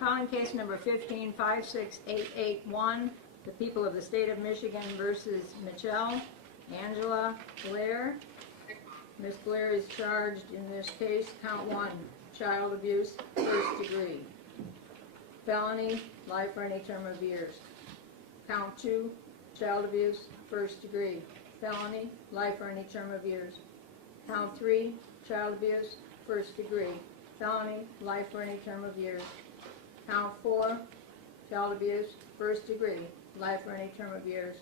Calling case number 15-56881, the people of the state of Michigan versus Michelle Angela Blair. Ms. Blair is charged in this case, count 1, child abuse, first degree. Felony, life or any term of years. Count 2, child abuse, first degree. Felony, life or any term of years. Count 3, child abuse, first degree. Felony, life or any term of years. Count 4, child abuse, first degree, life or any term of years.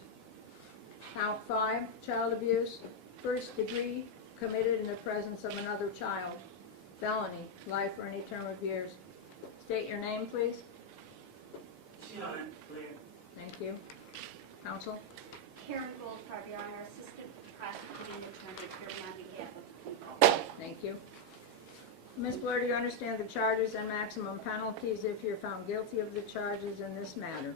Count 5, child abuse, first degree, committed in the presence of another child. Felony, life or any term of years. State your name, please. Thank you. Counsel? Karen Goldfarb, Your Honor, Assistant Prosecuting Attorney, appearing on behalf of the people. Thank you. Ms. Blair, do you understand the charges and maximum penalties if you're found guilty of the charges in this matter?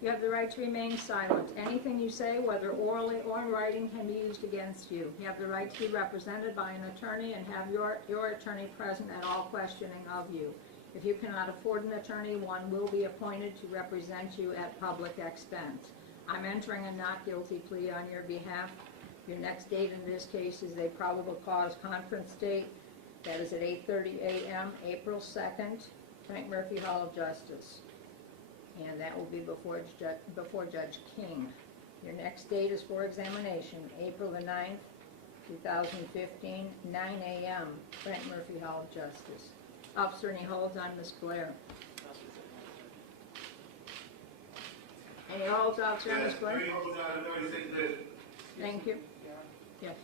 You have the right to remain silent. Anything you say, whether orally or in writing, can be used against you. You have the right to be represented by an attorney and have your attorney present at all questioning of you. If you cannot afford an attorney, one will be appointed to represent you at public expense. I'm entering a not guilty plea on your behalf. Your next date in this case is a probable cause conference date. That is at 8:30 a.m., April 2nd, Frank Murphy Hall of Justice. And that will be before Judge King. Your next date is for examination, April the 9th, 2015, 9 a.m., Frank Murphy Hall of Justice. Officer, any holds on Ms. Blair? Any holds, Officer, on Ms. Blair? Thank you. Yes.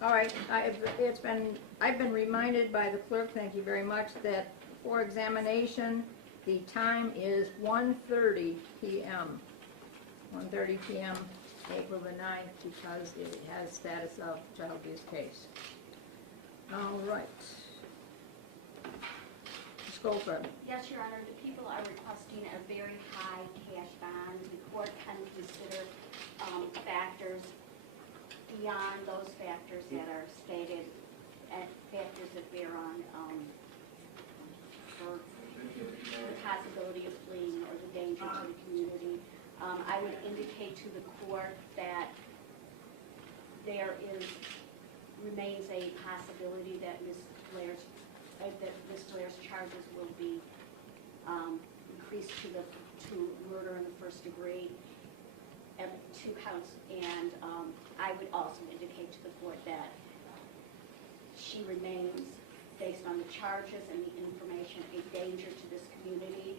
All right, I've been reminded by the clerk, thank you very much, that for examination, the time is 1:30 p.m. 1:30 p.m. April the 9th, because it has status of child abuse case. All right. Ms. Goldberg. Yes, Your Honor, the people are requesting a very high cash bond. The court can consider factors beyond those factors that are stated, and factors that bear on for the possibility of fleeing or the danger to the community. I would indicate to the court that there remains a possibility that Ms. Blair's charges will be increased to murder in the first degree, and 2 counts. And I would also indicate to the court that she remains, based on the charges and the information, a danger to this community.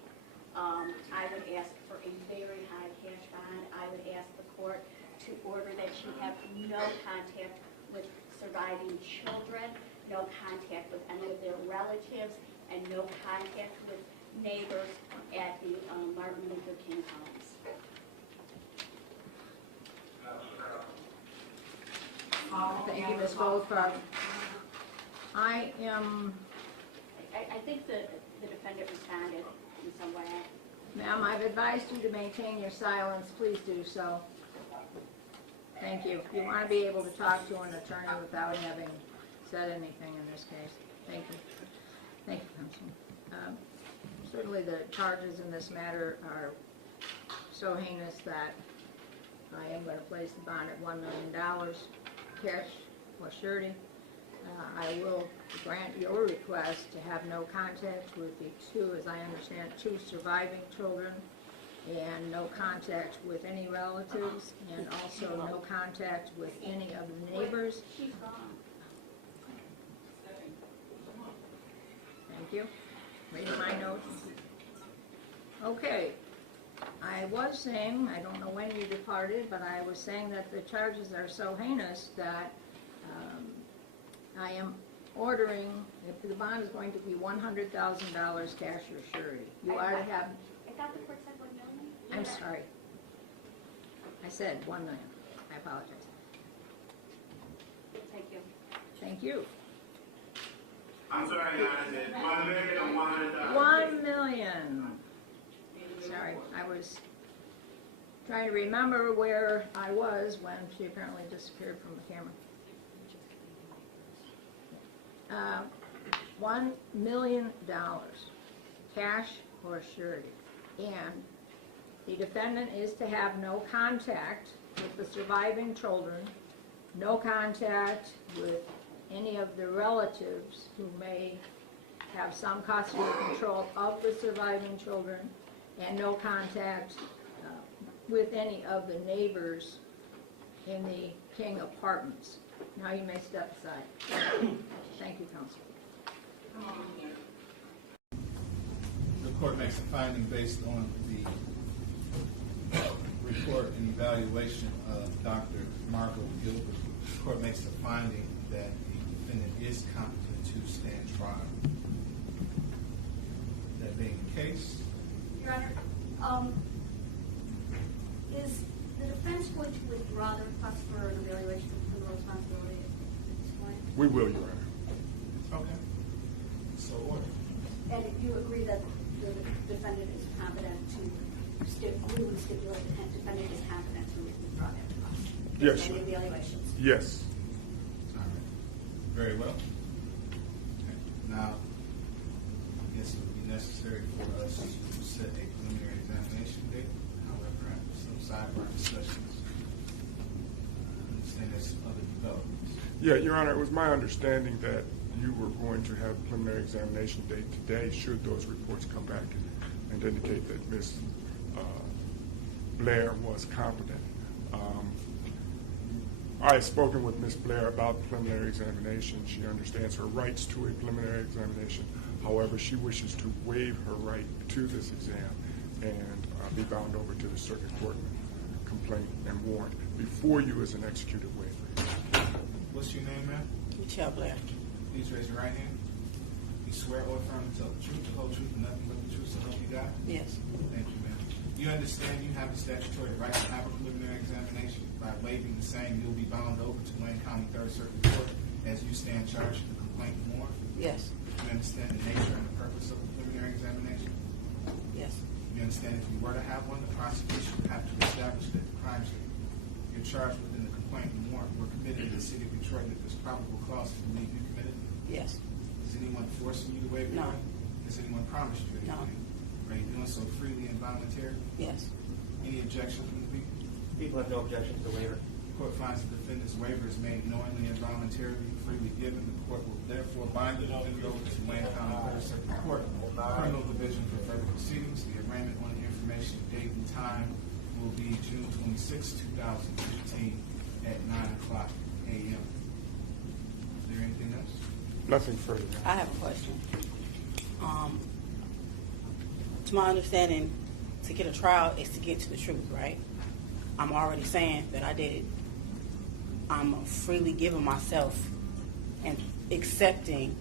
I would ask for a very high cash bond. I would ask the court to order that she have no contact with surviving children, no contact with any of their relatives, and no contact with neighbors at the Martin Luther King homes. Thank you, Ms. Goldfarb. I think the defendant responded in some way. Ma'am, I've advised you to maintain your silence. Please do so. Thank you. You want to be able to talk to an attorney without having said anything in this case. Thank you. Thank you, Counsel. Certainly the charges in this matter are so heinous that I am going to place the bond at $1 million, cash or surety. I will grant your request to have no contact with the 2, as I understand, 2 surviving children, and no contact with any relatives, and also no contact with any of the neighbors. She's gone. Thank you. Reading my notes. Okay. I was saying, I don't know when you departed, but I was saying that the charges are so heinous that I am ordering, if the bond is going to be $100,000 cash or surety. You are to have... I thought the court said $1 million. I'm sorry. I said $1 million. I apologize. Thank you. Thank you. I'm sorry, Your Honor, $1 million or $100,000? $1 million. Sorry. was trying to remember where I was when she apparently disappeared from the camera. $1 million, cash or surety. And the defendant is to have no contact with the surviving children, no contact with any of the relatives who may have some custody or control of the surviving children, and no contact with any of the neighbors in the King apartments. Now you may step aside. Thank you, counsel. The court makes a finding based on the report and evaluation of Dr. Margot Gilbert. The court makes a finding that the defendant is competent to stand trial. That being the case, Your Honor, is the defense going to withdraw the request for an evaluation of criminal responsibility at this point? We will, Your Honor. okay. So ordered. And if you agree that the defendant is competent to, we would stipulate the defendant is competent to withdraw that request? Yes, Any sir. evaluations? Yes. All right. Very well. Okay. Now, I guess it would be necessary for us to set a preliminary examination date. However, after some sidebar discussions, I understand there's some other developments. Yeah, Your Honor, it was my understanding that you were going to have a preliminary examination date today should those reports come back and indicate that Ms. Blair was competent. I have spoken with Ms. Blair about the preliminary examination. She understands her rights to a preliminary examination. However, she wishes to waive her right to this exam and be bound over to the circuit court complaint and warrant before you as an executed waiver. What's your name, ma'am? Michelle Blair. Please raise your right hand. You swear or affirm to tell the truth, the whole truth, and nothing but the truth, so help you God? Yes. Thank you, ma'am. You understand you have the statutory right to have a preliminary examination. By waiving the same, you'll be bound over to Wayne County 3rd Circuit Court as you stand charged with the complaint and warrant. Yes. You understand the nature and the purpose of the preliminary examination? Yes. You understand if you were to have one, the prosecution would have to establish that the crimes you're charged with in the complaint and warrant were committed in the city of Detroit, that there's probable cause to believe you committed them. Yes. Is anyone forcing you to waive your No. right? Has anyone promised you No. anything? Are you doing so freely and voluntarily? Yes. Any objection from the people? People have no objection to the waiver. The court finds the defendant's waiver is made knowingly and voluntarily and freely given. The court will therefore bind the defendant over to Wayne County 3rd Circuit Court, Criminal Division for further proceedings. The arraignment on the information, date, and time will be June 26, 2015 at 9:00 a.m. Is there anything else? Nothing further. I have a question. To my understanding, to get a trial is to get to the truth, right? I'm already saying that I did it. I'm freely giving myself and accepting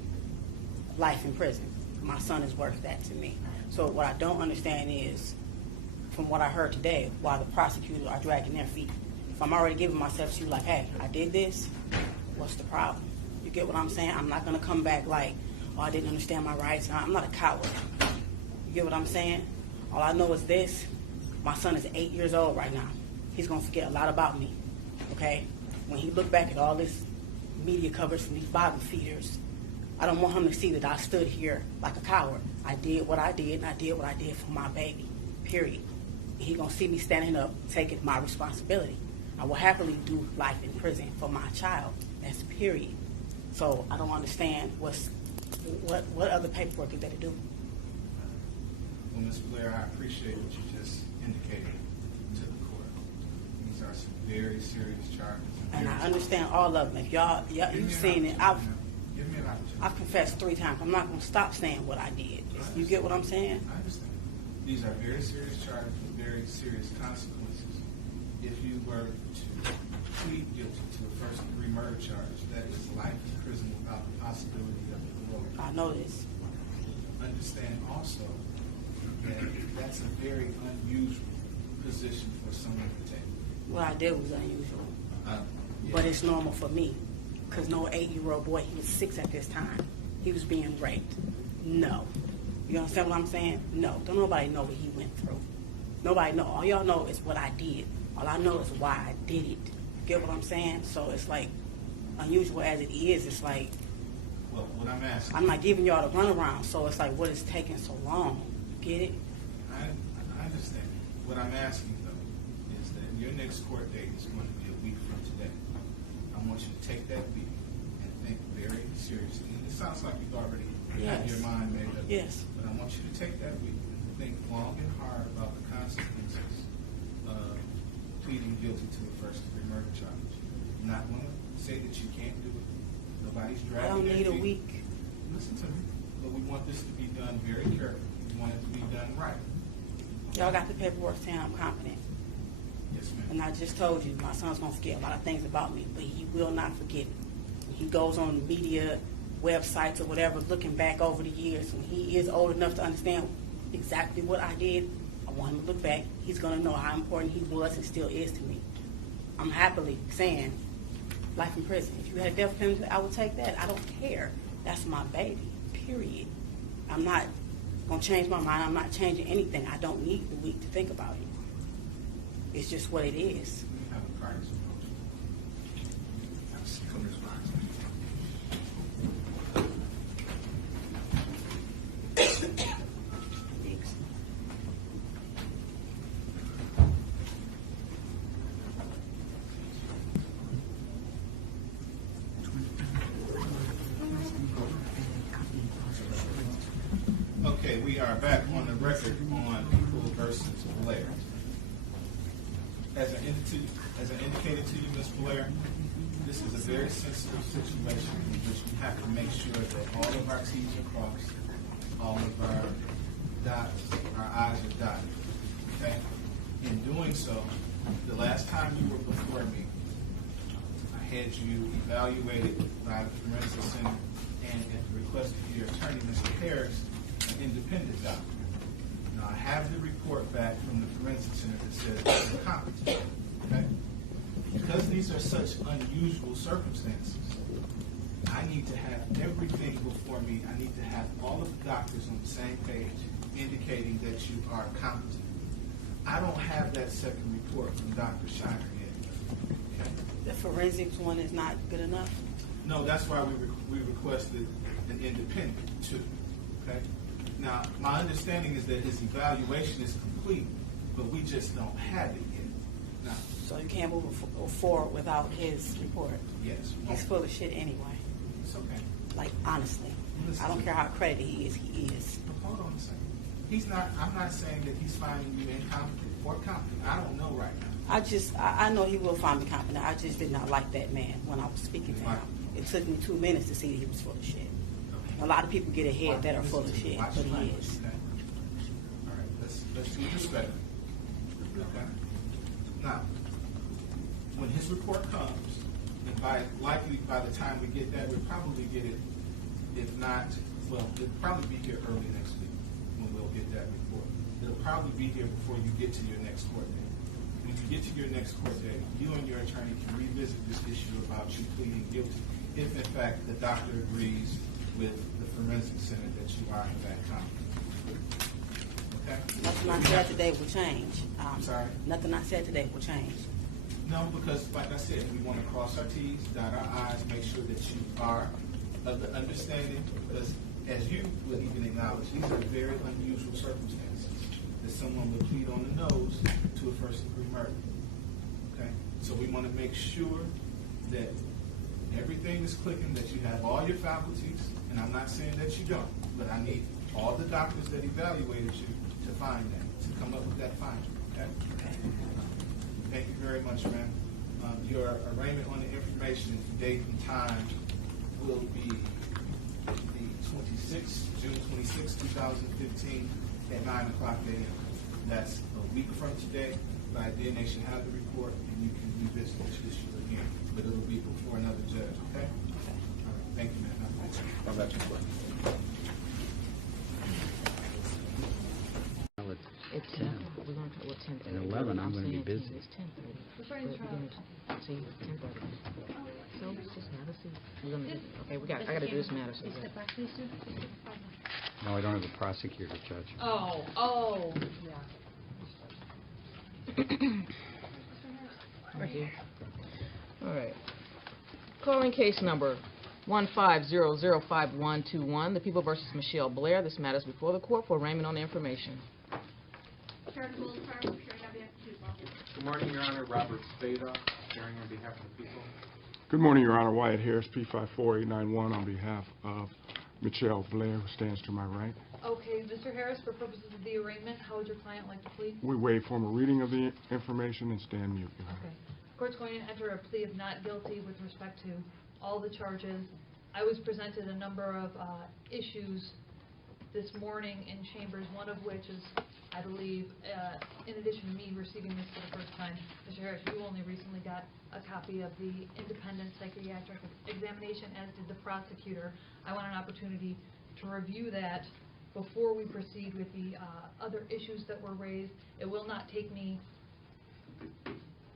life in prison. My son is worth that to me. So what I don't understand is, from what I heard today, why the prosecutors are dragging their feet. If I'm already giving myself to you, like, hey, I did this, what's the problem? You get what I'm saying? I'm not going to come back like, oh, I didn't understand my rights. I'm not a coward. You get what I'm saying? All I know is this. My son is 8 years old right now. He's going to forget a lot about me, okay? When he look back at all this media coverage from these bottom feeders, I don't want him to see that I stood here like a coward. I did what I did, and I did what I did for my baby, period. And he going to see me standing up, taking my responsibility. I will happily do life in prison for my child. That's period. So I don't understand what other paperwork is there to do. Well, Ms. Blair, I appreciate what you just indicated to the court. These are some very serious charges. And I understand all of them. If y'all you've seen it. Give me an opportunity. I've confessed 3 times. I'm not going to stop saying what I did. You get what I'm saying? I understand. These are very serious charges with very serious consequences. If you were to plead guilty to a first-degree murder charge, that is life in prison without the possibility of parole. I know this. Understand also that that's a very unusual position for someone to take. What I did was unusual. Yeah. But it's normal for me. Because no 8-year-old boy, he was 6 at this time, he was being raped. No. You understand what I'm saying? No. Don't nobody know what he went through. Nobody know. All y'all know is what I did. All I know is why I did it. Get what I'm saying? So it's like, unusual as it is, it's like, Well, what I'm asking. I'm not giving y'all the runaround, so it's like, what is taking so long? Get it? I understand. What I'm asking, though, is that your next court date is going to be a week from today. I want you to take that week and think very seriously. And it sounds like you've already had your mind made up. Yes. But I want you to take that week and think long and hard about the consequences of pleading guilty to a first-degree murder charge. I'm not going to say that you can't do it. Nobody's I dragging don't their need a feet. week. Listen to me. But we want this to be done very carefully. We want it to be done right. Y'all got the paperwork saying I'm competent. Yes, ma'am. And I just told you, my son's going to forget a lot of things about me, but he will not forget it. He goes on media, websites or whatever, looking back over the years. When he is old enough to understand exactly what I did, I want him to look back. He's going to know how important he was and still is to me. I'm happily saying life in prison. If you had a death penalty, I would take that. I don't care. That's my baby, period. I'm not going to change my mind. I'm not changing anything. I don't need the week to think about it. It's just what it is. We have a practice approach. Have a seat on this box. Okay, we are back on the record on People versus Blair. As I indicated to you, Ms. Blair, this is a very sensitive situation in which we have to make sure that all of our T's are crossed, all of our I's are dotted. Okay? In doing so, the last time you were before me, I had you evaluated by the Forensic Center and at the request of your attorney, Mr. Harris, an independent doctor. Now, I have the report back from the Forensic Center that says you're competent. Okay? Because these are such unusual circumstances, I need to have everything before me. I need to have all of the doctors on the same page indicating that you are competent. I don't have that second report from Dr. Shiner yet. Okay? The forensics one is not good enough? No, that's why we requested an independent too. Okay? Now, my understanding is that his evaluation is complete, but we just don't have it yet. Now, So you can't move forward without his report? yes. He's full of shit anyway. It's okay. Like, honestly. I don't care how credited he is, he is. But hold on a second. I'm not saying that he's finding you incompetent or competent. I don't know right now. I know he will find me competent. I just did not like that man when I was speaking to him. It took me 2 minutes to see that he was full of shit. A lot of people get ahead that are full of shit, but he is. Okay. All right, let's be respectful. Okay. Now, when his report comes, and likely by the time we get that, we'll probably get it. If not, well, it'll probably be here early next week when we'll get that report. It'll probably be here before you get to your next court date. When you get to your next court date, you and your attorney can revisit this issue about you pleading guilty, if in fact the doctor agrees with the Forensic Center that you are in fact competent. Okay? Nothing I said today will change. I'm sorry? Nothing I said today will change. No, because like I said, we want to cross our T's, dot our I's, make sure that you are of the understanding, because as you would even acknowledge, these are very unusual circumstances that someone would plead on the nose to a first-degree murder. Okay? So we want to make sure that everything is clicking, that you have all your faculties, and I'm not saying that you don't, but I need all the doctors that evaluated you to find that, to come up with that finding. Okay? Thank you very much, ma'am. Your arraignment on the information, date and time will be the 26th, June 26, 2015 at 9 o'clock a.m. That's a week from today. By then they should have the report and you can revisit this issue again. But it'll be before another judge, okay? All right, thank you, ma'am. How about you, It's we're going to try with 10:30. At 11, I'm going to be busy. It's 10:30. See, 10:30. So it's just have a seat. We're going to okay. I got to do this matter. So No, I don't have a prosecutor, Judge. Oh, yeah. Thank you. All right. Calling case number 1500521, the People versus Michelle Blair. This matter is before the court for arraignment on information. Good morning, Your Honor. Robert Spada, appearing on behalf of the people. Good morning, Your Honor. Wyatt Harris, P54891, on behalf of Michelle Blair, who stands to my right. Okay, Mr. Harris, for purposes of the arraignment, how would your client like to plead? We waive formal reading of the information and stand mute, Your Honor. Okay. The court's going to enter a plea of not guilty with respect to all the charges. I was presented a number of issues this morning in chambers, one of which is, I believe, in addition to me receiving this for the first time, Mr. Harris, you only recently got a copy of the independent psychiatric examination, as did the prosecutor. I want an opportunity to review that before we proceed with the other issues that were raised. It will not take me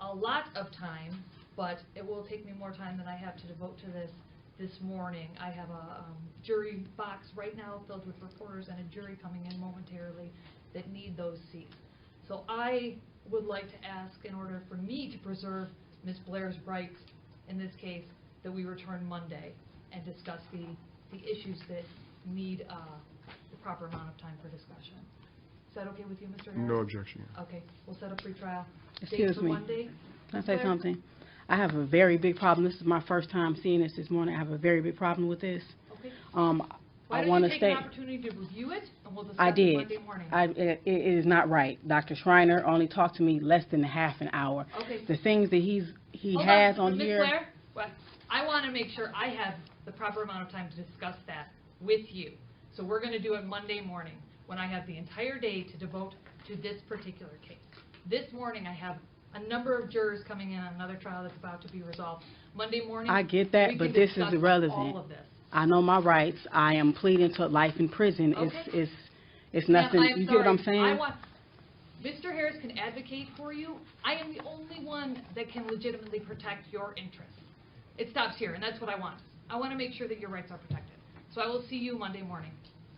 a lot of time, but it will take me more time than I have to devote to this morning. I have a jury box right now filled with reporters and a jury coming in momentarily that need those seats. So I would like to ask, in order for me to preserve Ms. Blair's rights in this case, that we return Monday and discuss the issues that need the proper amount of time for discussion. Is that okay with you, Mr. Harris? No objection, Your Honor. Okay, we'll set a pretrial date Excuse for me. Monday. Can I say Blair? something? I have a very big problem. This is my first time seeing this morning. I have a very big problem with this. Okay. I Why don't want you to take state. an opportunity to review it, and we'll discuss I it did. Monday morning. It is not right. Dr. Schreiner only talked to me less than half an hour. Okay. The things that he Hold has on Ms. here. Blair, well, I want to make sure I have the proper amount of time to discuss that with you. So we're going to do it Monday morning, when I have the entire day to devote to this particular case. This morning I have a number of jurors coming in on another trial that's about to be resolved. Monday morning, I get that, we but can this is discuss irrelevant. all of this. I know my rights. I am pleading to life in prison. Okay. It's Ma'am, nothing. I'm You get what I'm sorry. saying? Mr. Harris can advocate for you. I am the only one that can legitimately protect your interests. It stops here, and that's what I want. I want to make sure that your rights are protected. So I will see you Monday morning.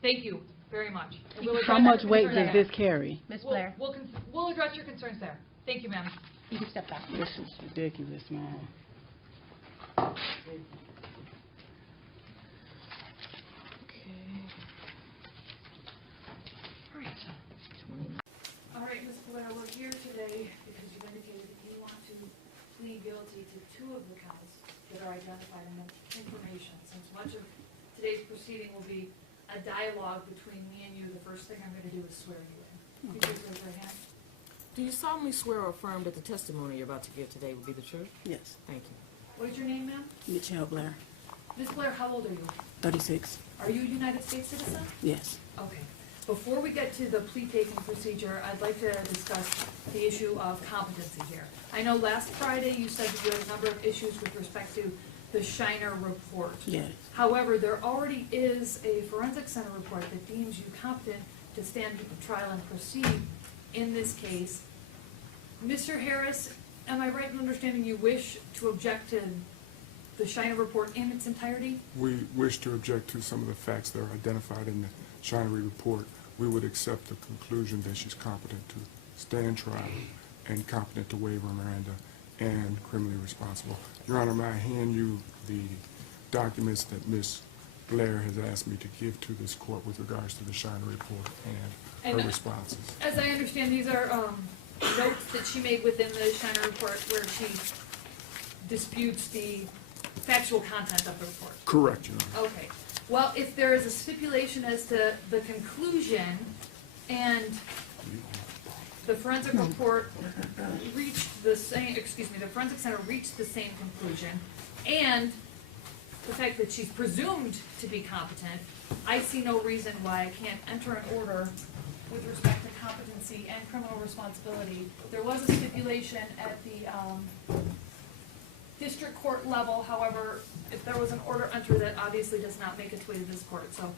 Thank you very much. And we'll How address much your weight concerns does there. this carry? Ms. Blair, We'll address your concerns there. Thank you, ma'am. you can step back. This is ridiculous, man. All right, Ms. Blair, we're here today because you've indicated that you want to plead guilty to two of the counts that are identified in the information. Since much of today's proceeding will be a dialogue between me and you, the first thing I'm going to do is swear you in. If you please raise your hand. Do you solemnly swear or affirm that the testimony you're about to give today will be the truth? Yes. Thank you. What is your name, ma'am? Michelle Blair, Ms. Blair, how old are you? 36. Are you a United States citizen? Yes. Okay. Before we get to the plea-taking procedure, I'd like to discuss the issue of competency here. I know last Friday you said that you had a number of issues with respect to the Shiner report. Yes. However, there already is a forensic center report that deems you competent to stand trial and proceed in this case. Mr. Harris, am I right in understanding you wish to object to the Shiner report in its entirety? We wish to object to some of the facts that are identified in the Shinery report. We would accept the conclusion that she's competent to stand trial and competent to waive her Miranda and criminally responsible. Your Honor, may I hand you the documents that Ms. Blair has asked me to give to this court with regards to the Shiner report and her responses. As I understand, these are notes that she made within the Shiner report where she disputes the factual content of the report. Correct, Your Honor. Okay. Well, if there is a stipulation as to the conclusion and the forensic report reached the same, the forensic center reached the same conclusion, and the fact that she's presumed to be competent, I see no reason why I can't enter an order with respect to competency and criminal responsibility. There was a stipulation at the district court level. However, if there was an order entered, that obviously does not make its way to this court. So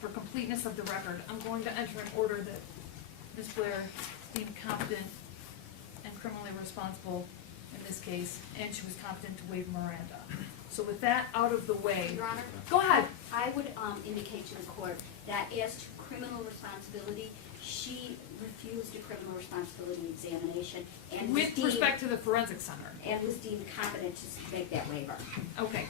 for completeness of the record, I'm going to enter an order that Ms. Blair deemed competent and criminally responsible in this case, and she was competent to waive Miranda. So with that out of the way, Your Honor? go ahead. I would indicate to the court that as to criminal responsibility, She refused a criminal responsibility examination and was With deemed, respect to the forensic center. and was deemed competent to make that waiver. Okay.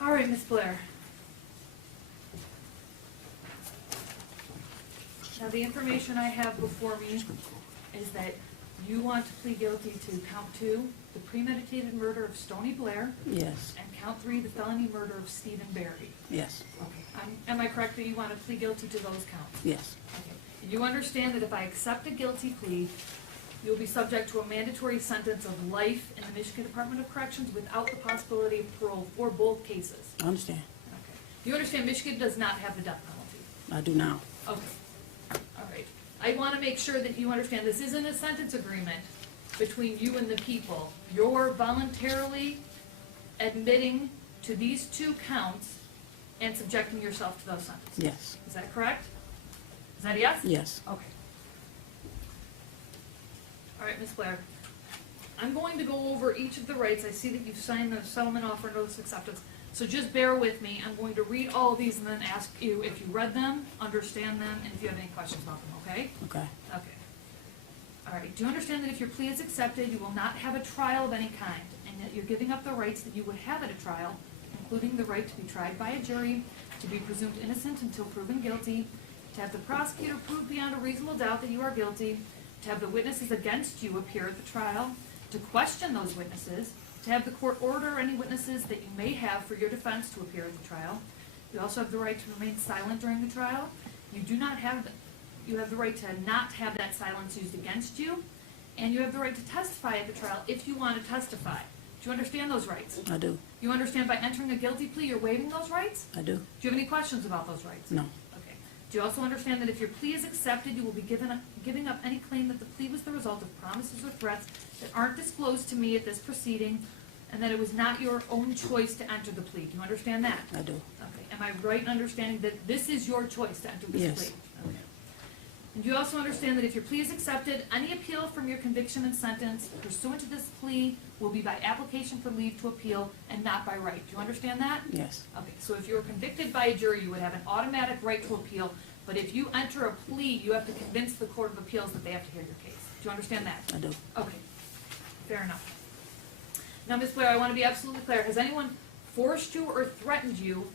All right, Ms. Blair. Now, the information I have before me is that you want to plead guilty to count 2, the premeditated murder of Stony Blair, Yes, and count 3, the felony murder of Stephen Barry. yes, Okay. Am I correct that you want to plead guilty to those counts? yes, Okay. You understand that if I accept a guilty plea, you'll be subject to a mandatory sentence of life in the Michigan Department of Corrections without the possibility of parole for both cases. I understand. Okay. You understand Michigan does not have the death penalty? I do now. Okay. All right. I want to make sure that you understand this isn't a sentence agreement between you and the people. You're voluntarily admitting to these 2 counts and subjecting yourself to those sentences. Yes, Is that correct? Is that a yes? yes, Okay. All right, Ms. Blair. I'm going to go over each of the rights. I see that you've signed the settlement offer notice acceptance. So just bear with me. I'm going to read all of these and then ask you if you read them, understand them, and if you have any questions about them, okay? okay, Okay. All right. Do you understand that if your plea is accepted, you will not have a trial of any kind, and that you're giving up the rights that you would have at a trial, including the right to be tried by a jury, to be presumed innocent until proven guilty, to have the prosecutor prove beyond a reasonable doubt that you are guilty, to have the witnesses against you appear at the trial, to question those witnesses, to have the court order any witnesses that you may have for your defense to appear at the trial. You also have the right to remain silent during the trial. You have the right to not have that silence used against you, and you have the right to testify at the trial if you want to testify. Do you understand those rights? I do, You understand by entering a guilty plea, you're waiving those rights? I do. Do you have any questions about those rights? No, Okay. Do you also understand that if your plea is accepted, you will be giving up any claim that the plea was the result of promises or threats that aren't disclosed to me at this proceeding, and that it was not your own choice to enter the plea? Do you understand that? I do. Okay. Am I right in understanding that this is your choice to enter this Yes. plea? Okay. And do you also understand that if your plea is accepted, any appeal from your conviction and sentence pursuant to this plea will be by application for leave to appeal and not by right? Do you understand that? Yes, Okay, so if you were convicted by a jury, you would have an automatic right to appeal, but if you enter a plea, you have to convince the Court of Appeals that they have to hear your case. Do you understand that? I do. Okay, fair enough. Now, Ms. Blair, I want to be absolutely clear. Has anyone forced you or threatened you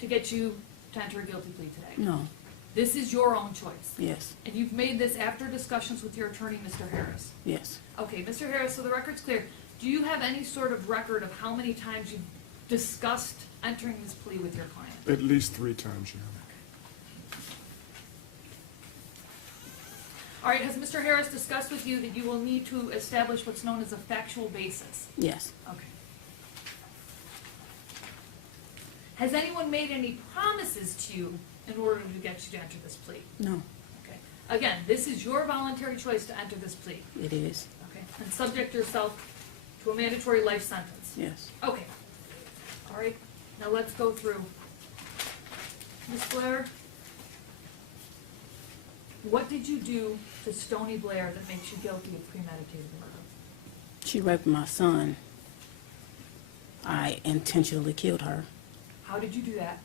to get you to enter a guilty plea today? No, This is your own choice. yes, And you've made this after discussions with your attorney, Mr. Harris. yes, Okay, Mr. Harris, so the record's clear. Do you have any sort of record of how many times you've discussed entering this plea with your client? At least 3 times, Your Honor. All right, has Mr. Harris discussed with you that you will need to establish what's known as a factual basis? yes, Okay. Has anyone made any promises to you in order to get you to enter this plea? no, Okay. Again, this is your voluntary choice to enter this plea. it is, Okay. And subject yourself to a mandatory life sentence. yes. Okay. All right, now let's go through. Ms. Blair, what did you do to Stony Blair that makes you guilty of premeditated murder? She raped my son. I intentionally killed her. How did you do that?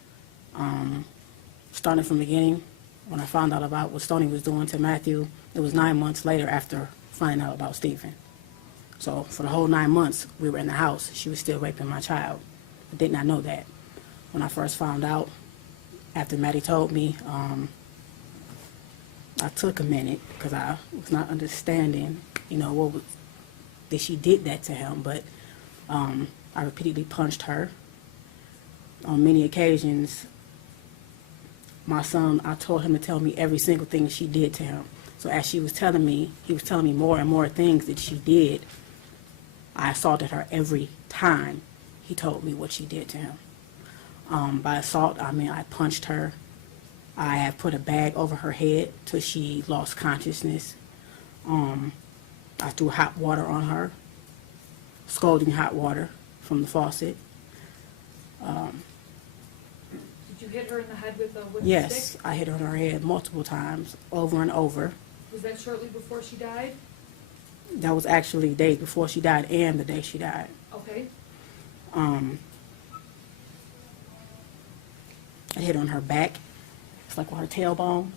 Starting from the beginning, when I found out about what Stoney was doing to Matthew, it was 9 months later after finding out about Stephen. So for the whole 9 months we were in the house, she was still raping my child. I did not know that. When I first found out, after Maddie told me, I took a minute because I was not understanding, that she did that to him. But I repeatedly punched her. On many occasions, my son, I told him to tell me every single thing she did to him. So as he was telling me more and more things that she did. I assaulted her every time he told me what she did to him. By assault, I mean I punched her. I have put a bag over her head till she lost consciousness. I threw hot water on her, scalding hot water from the faucet. Did you hit her in the head with a wooden Yes, stick? I hit her on her head multiple times, over and over. Was that shortly before she died? That was actually days before she died and the day she died. Okay. hit her on her back. It's like with her tailbone.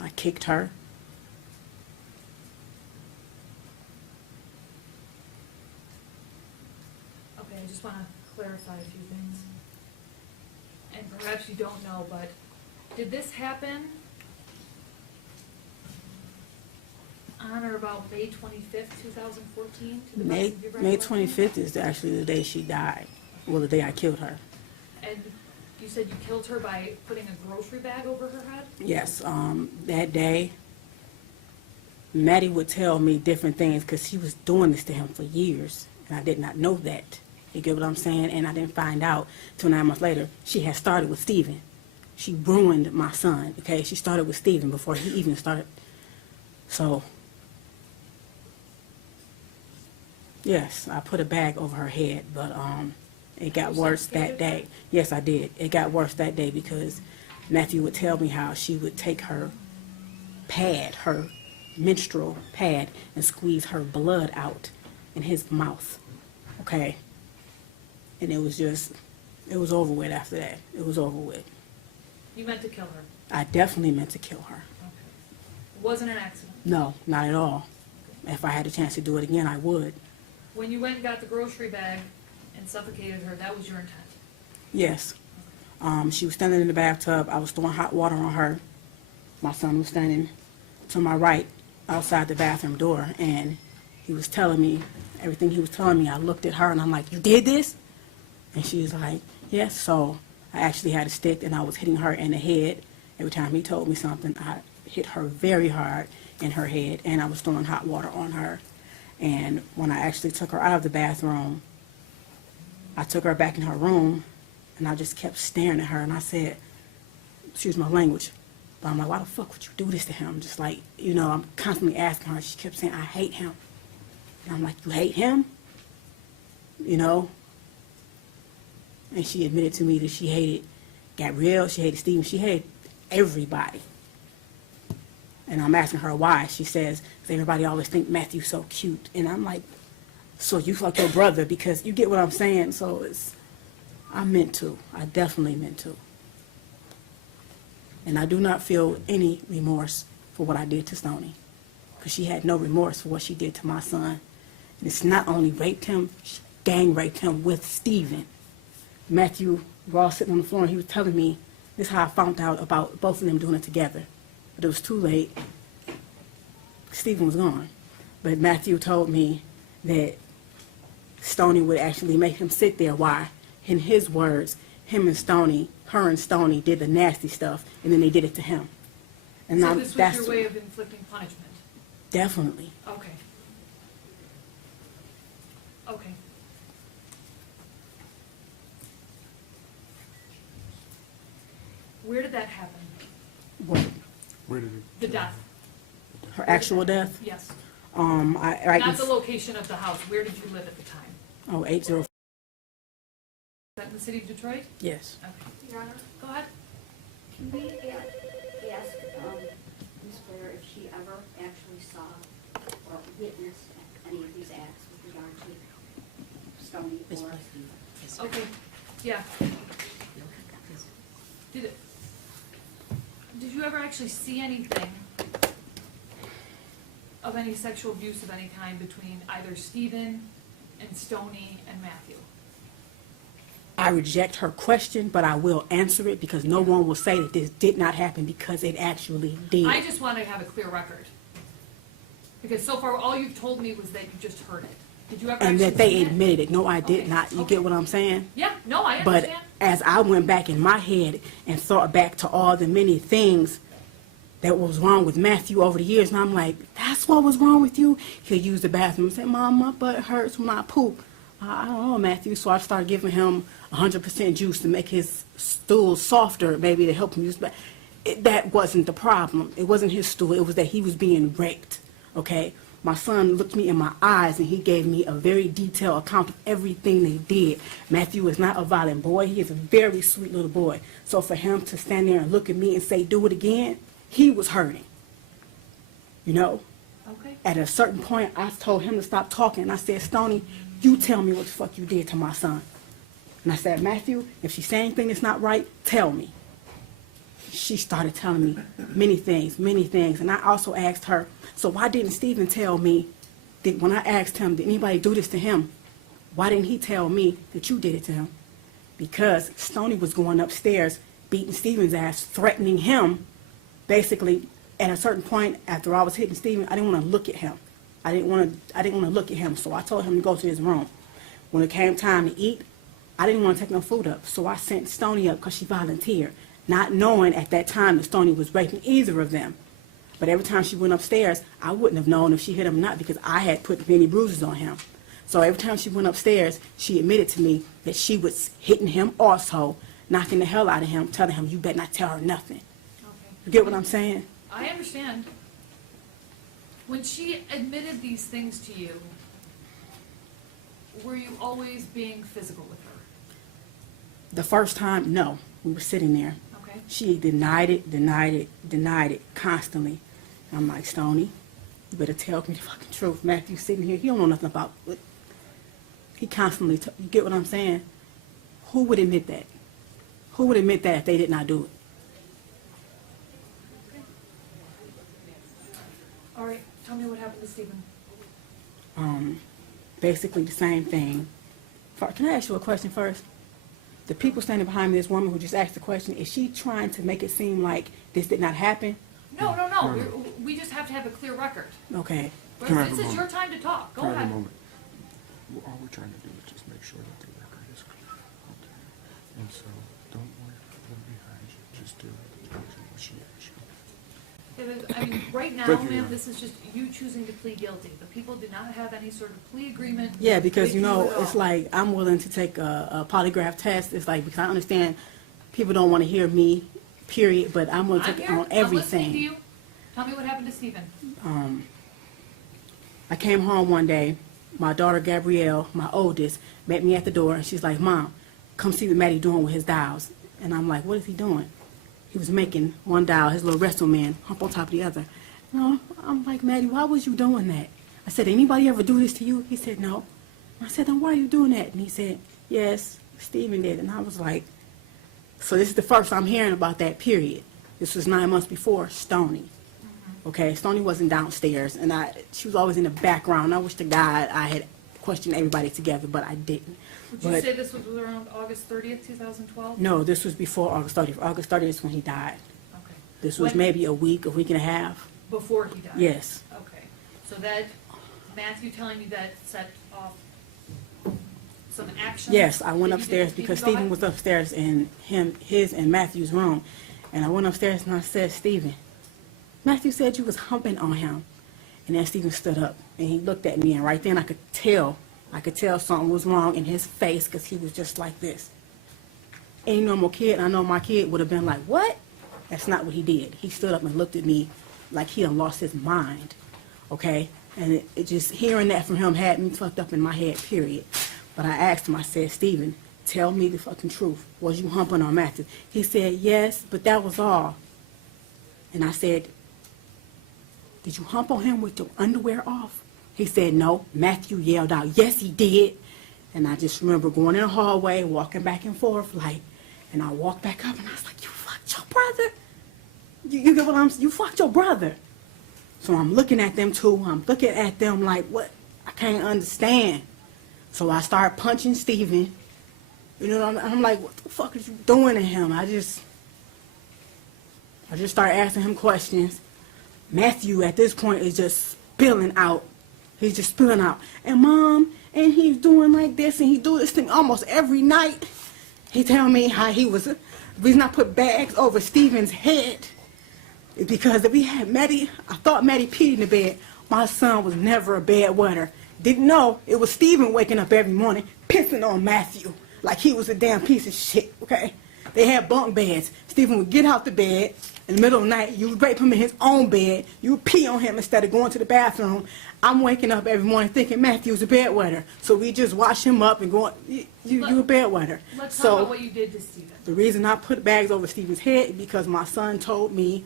I kicked her. Okay, I just want to clarify a few things. And perhaps you don't know, but did this happen on or about May 25th, 2014? To the best of your May recollection? 25th is actually the day she died. Well, the day I killed her. And you said you killed her by putting a grocery bag over her head? Yes, that day, Maddie would tell me different things because she was doing this to him for years, and I did not know that. You get what I'm saying? And I didn't find out till 9 months later. She had started with Steven. She ruined my son, okay? She started with Steven before he even started. So, yes, I put a bag over her head, but it got worse that day. Yes, I did. It got worse that day because Matthew would tell me how she would take her pad, her menstrual pad, and squeeze her blood out in his mouth, okay? And it was over with after that. It was over with. You meant to kill her? I definitely meant to kill her. Okay. It wasn't an accident? No, not at all. If I had a chance to do it again, I would. When you went and got the grocery bag and suffocated her, that was your intent? Yes. She was standing in the bathtub. I was throwing hot water on her. My son was standing to my right outside the bathroom door, and he was telling me everything he was telling me. I looked at her, and I'm like, "You did this?" And she was like, "Yes." So I actually had a stick, and I was hitting her in the head. Every time he told me something, I hit her very hard in her head, and I was throwing hot water on her. And when I actually took her out of the bathroom, I took her back in her room, and I just kept staring at her, and I said, excuse my language, but I'm like, why the fuck would you do this to him? Just like, you know, I'm constantly asking her. She kept saying, I hate him. And I'm like, you hate him? You know? And she admitted to me that she hated Gabrielle, she hated Steven, she hated everybody. And I'm asking her why. She says, because everybody always think Matthew's so cute. And I'm like, so you like your brother, because you get what I'm saying. So I meant to. I definitely meant to. And I do not feel any remorse for what I did to Stoney, because she had no remorse for what she did to my son. And it's not only raped him, she gang raped him with Steven. Matthew, we're all sitting on the floor, and he was telling me, this is how I found out about both of them doing it together. But it was too late. Steven was gone. But Matthew told me that Stoney would actually make him sit there while, in his words, him and Stoney, her and Stoney did the nasty stuff, and then they did it to him. And So this was your way of inflicting punishment? Definitely. Okay. Okay. Where did that happen? What? Where did it? The death? Her actual death? Yes. Right Not the location of the house. Where did you live at the time? Oh, 804. Is that in the city of Detroit? Yes. Okay. Your Honor, Go ahead. can we ask Ms. Blair if she ever actually saw or witnessed any of these acts with regard to Stoney or... Okay. Yeah. Did you ever actually see anything of any sexual abuse of any kind between either Steven and Stoney and Matthew? I reject her question, but I will answer it because no one will say that this did not happen, because it actually did. I just want to have a clear record. Because so far, all you've told me was that you just heard it. Did you ever And actually that they see it? admitted it. No, I did Okay, not. You okay. get what I'm saying? Yeah, no, I But understand. as I went back in my head and thought back to all the many things that was wrong with Matthew over the years, and I'm like, that's what was wrong with you? He'll use the bathroom and say, Mom, my butt hurts when I poop. I don't know, Matthew. So I started giving him 100% juice to make his stool softer, maybe to help him use the bathroom. That wasn't the problem. It wasn't his stool. It was that he was being raped, okay? My son looked me in my eyes, and he gave me a very detailed account of everything they did. Matthew is not a violent boy. He is a very sweet little boy. So for him to stand there and look at me and say, do it again, he was hurting. You know? Okay. At a certain point, I told him to stop talking. And I said, Stoney, you tell me what the fuck you did to my son. And I said, Matthew, if she's saying anything that's not right, tell me. She started telling me many things. And I also asked her, so why didn't Stephen tell me that when I asked him, did anybody do this to him? Why didn't he tell me that you did it to him? Because Stoney was going upstairs, beating Stephen's ass, threatening him. Basically, at a certain point, after I was hitting Stephen, I didn't want to look at him. I didn't want to look at him, so I told him to go to his room. When it came time to eat, I didn't want to take no food up, so I sent Stoney up because she volunteered, not knowing at that time that Stoney was raping either of them. But every time she went upstairs, I wouldn't have known if she hit him or not because I had put many bruises on him. So every time she went upstairs, she admitted to me that she was hitting him also, knocking the hell out of him, telling him, you better not tell her nothing. Okay. You get what I'm saying? I understand. When she admitted these things to you, were you always being physical with her? The first time, no. We were sitting there. Okay. She denied it constantly. And I'm like, Stoney, you better tell me the fucking truth. Matthew's sitting here. He don't know nothing about it. He constantly, you get what I'm saying? Who would admit that? Who would admit that if they did not do it? All right, tell me what happened to Stephen. Basically the same thing. Can I ask you a question first? The people standing behind me, this woman who just asked the question, is she trying to make it seem like this did not happen? No. We just have to have a clear record. Okay. Can I have This a is your moment? time to talk. Go Can I have ahead. a moment? Well, all we're trying to do is just make sure that the record is clear. Okay. And so, don't worry about them behind you. Just deal with the person when she asks you. I mean, right now, Thank you, ma'am, ma'am. this is just you choosing to plead guilty. The people did not have any sort of plea agreement. Yeah, because, with you know, at all. it's like I'm willing to take a polygraph test. It's like, because I understand people don't want to hear me, period, but I'm willing to I'm take it here. on I'm listening to everything. you. Tell me what happened to Stephen. I came home one day. My daughter, Gabrielle, my oldest, met me at the door, and she's like, Mom, come see what Maddie doing with his dials. And I'm like, what is he doing? He was making one dial, his little wrestle man, hump on top of the other. You know, I'm like, Maddie, why was you doing that? I said, anybody ever do this to you? He said, no. I said, then why are you doing that? And he said, yes, Stephen did. And I was like, so this is the first I'm hearing about that, period. This was 9 months before Stoney. Okay, Stoney wasn't downstairs, and she was always in the background. I wish to God I had questioned everybody together, but I didn't. Would you say this was around August 30th, 2012? No, this was before August 30th. August 30th is when he died. Okay. This was When- maybe a week and a half. Before he died? Yes. Okay. So that, Matthew telling you that set off some action? Yes, I went that you upstairs did- because you can go Stephen was upstairs in his and Matthew's room. And I went upstairs and I said, Stephen, Matthew said you was humping on him. And then Stephen stood up and he looked at me, and right then I could tell something was wrong in his face because he was just like this. Any normal kid, I know my kid would have been like, what? That's not what he did. He stood up and looked at me like he done lost his mind, okay? And it just, hearing that from him had me fucked up in my head, period. But I asked him, I said, Stephen, tell me the fucking truth. Was you humping on Matthew? He said, yes, but that was all. And I said, did you hump on him with your underwear off? He said, no. Matthew yelled out, yes, he did. And I just remember going in the hallway, walking back and forth, like, and I walked back up, and I was like, you fucked your brother? You get what I'm saying? You fucked your brother. So I'm looking at them, too. I'm looking at them like, what? I can't understand. So I start punching Stephen. You know, I'm like, what the fuck is you doing to him? I just start asking him questions. Matthew, at this point, is just spilling out. He's just spilling out. And Mom, and he's doing like this, and he do this thing almost every night. He tell me how he was, the reason I put bags over Stephen's head is because if we had Maddie, I thought Maddie peed in the bed. My son was never a bed wetter. Didn't know it was Stephen waking up every morning pissing on Matthew like he was a damn piece of shit, okay? They had bunk beds. Stephen would get out the bed in the middle of the night. You would rape him in his own bed. You would pee on him instead of going to the bathroom. I'm waking up every morning thinking Matthew's a bedwetter. So we just wash him up and go, you a bedwetter. Let's talk So about what you did to Stephen. the reason I put bags over Stephen's head is because my son told me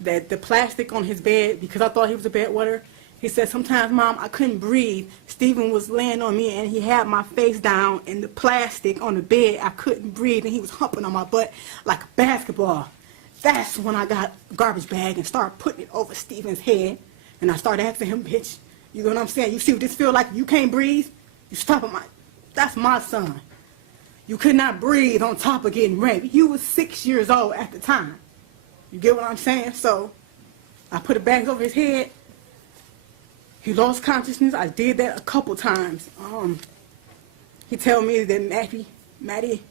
that the plastic on his bed, because I thought he was a bedwetter, He said, sometimes, Mom, I couldn't breathe. Stephen was laying on me, and he had my face down in the plastic on the bed. I couldn't breathe, and he was humping on my butt like a basketball. That's when I got a garbage bag and started putting it over Stephen's head. And I started asking him, bitch, you know what I'm saying? You see what this feel like? You can't breathe? You stop at my... That's my son. You could not breathe on top of getting raped. You was 6 years old at the time. You get what I'm saying? So I put a bag over his head. He lost consciousness. I did that a couple times. He told me that Matty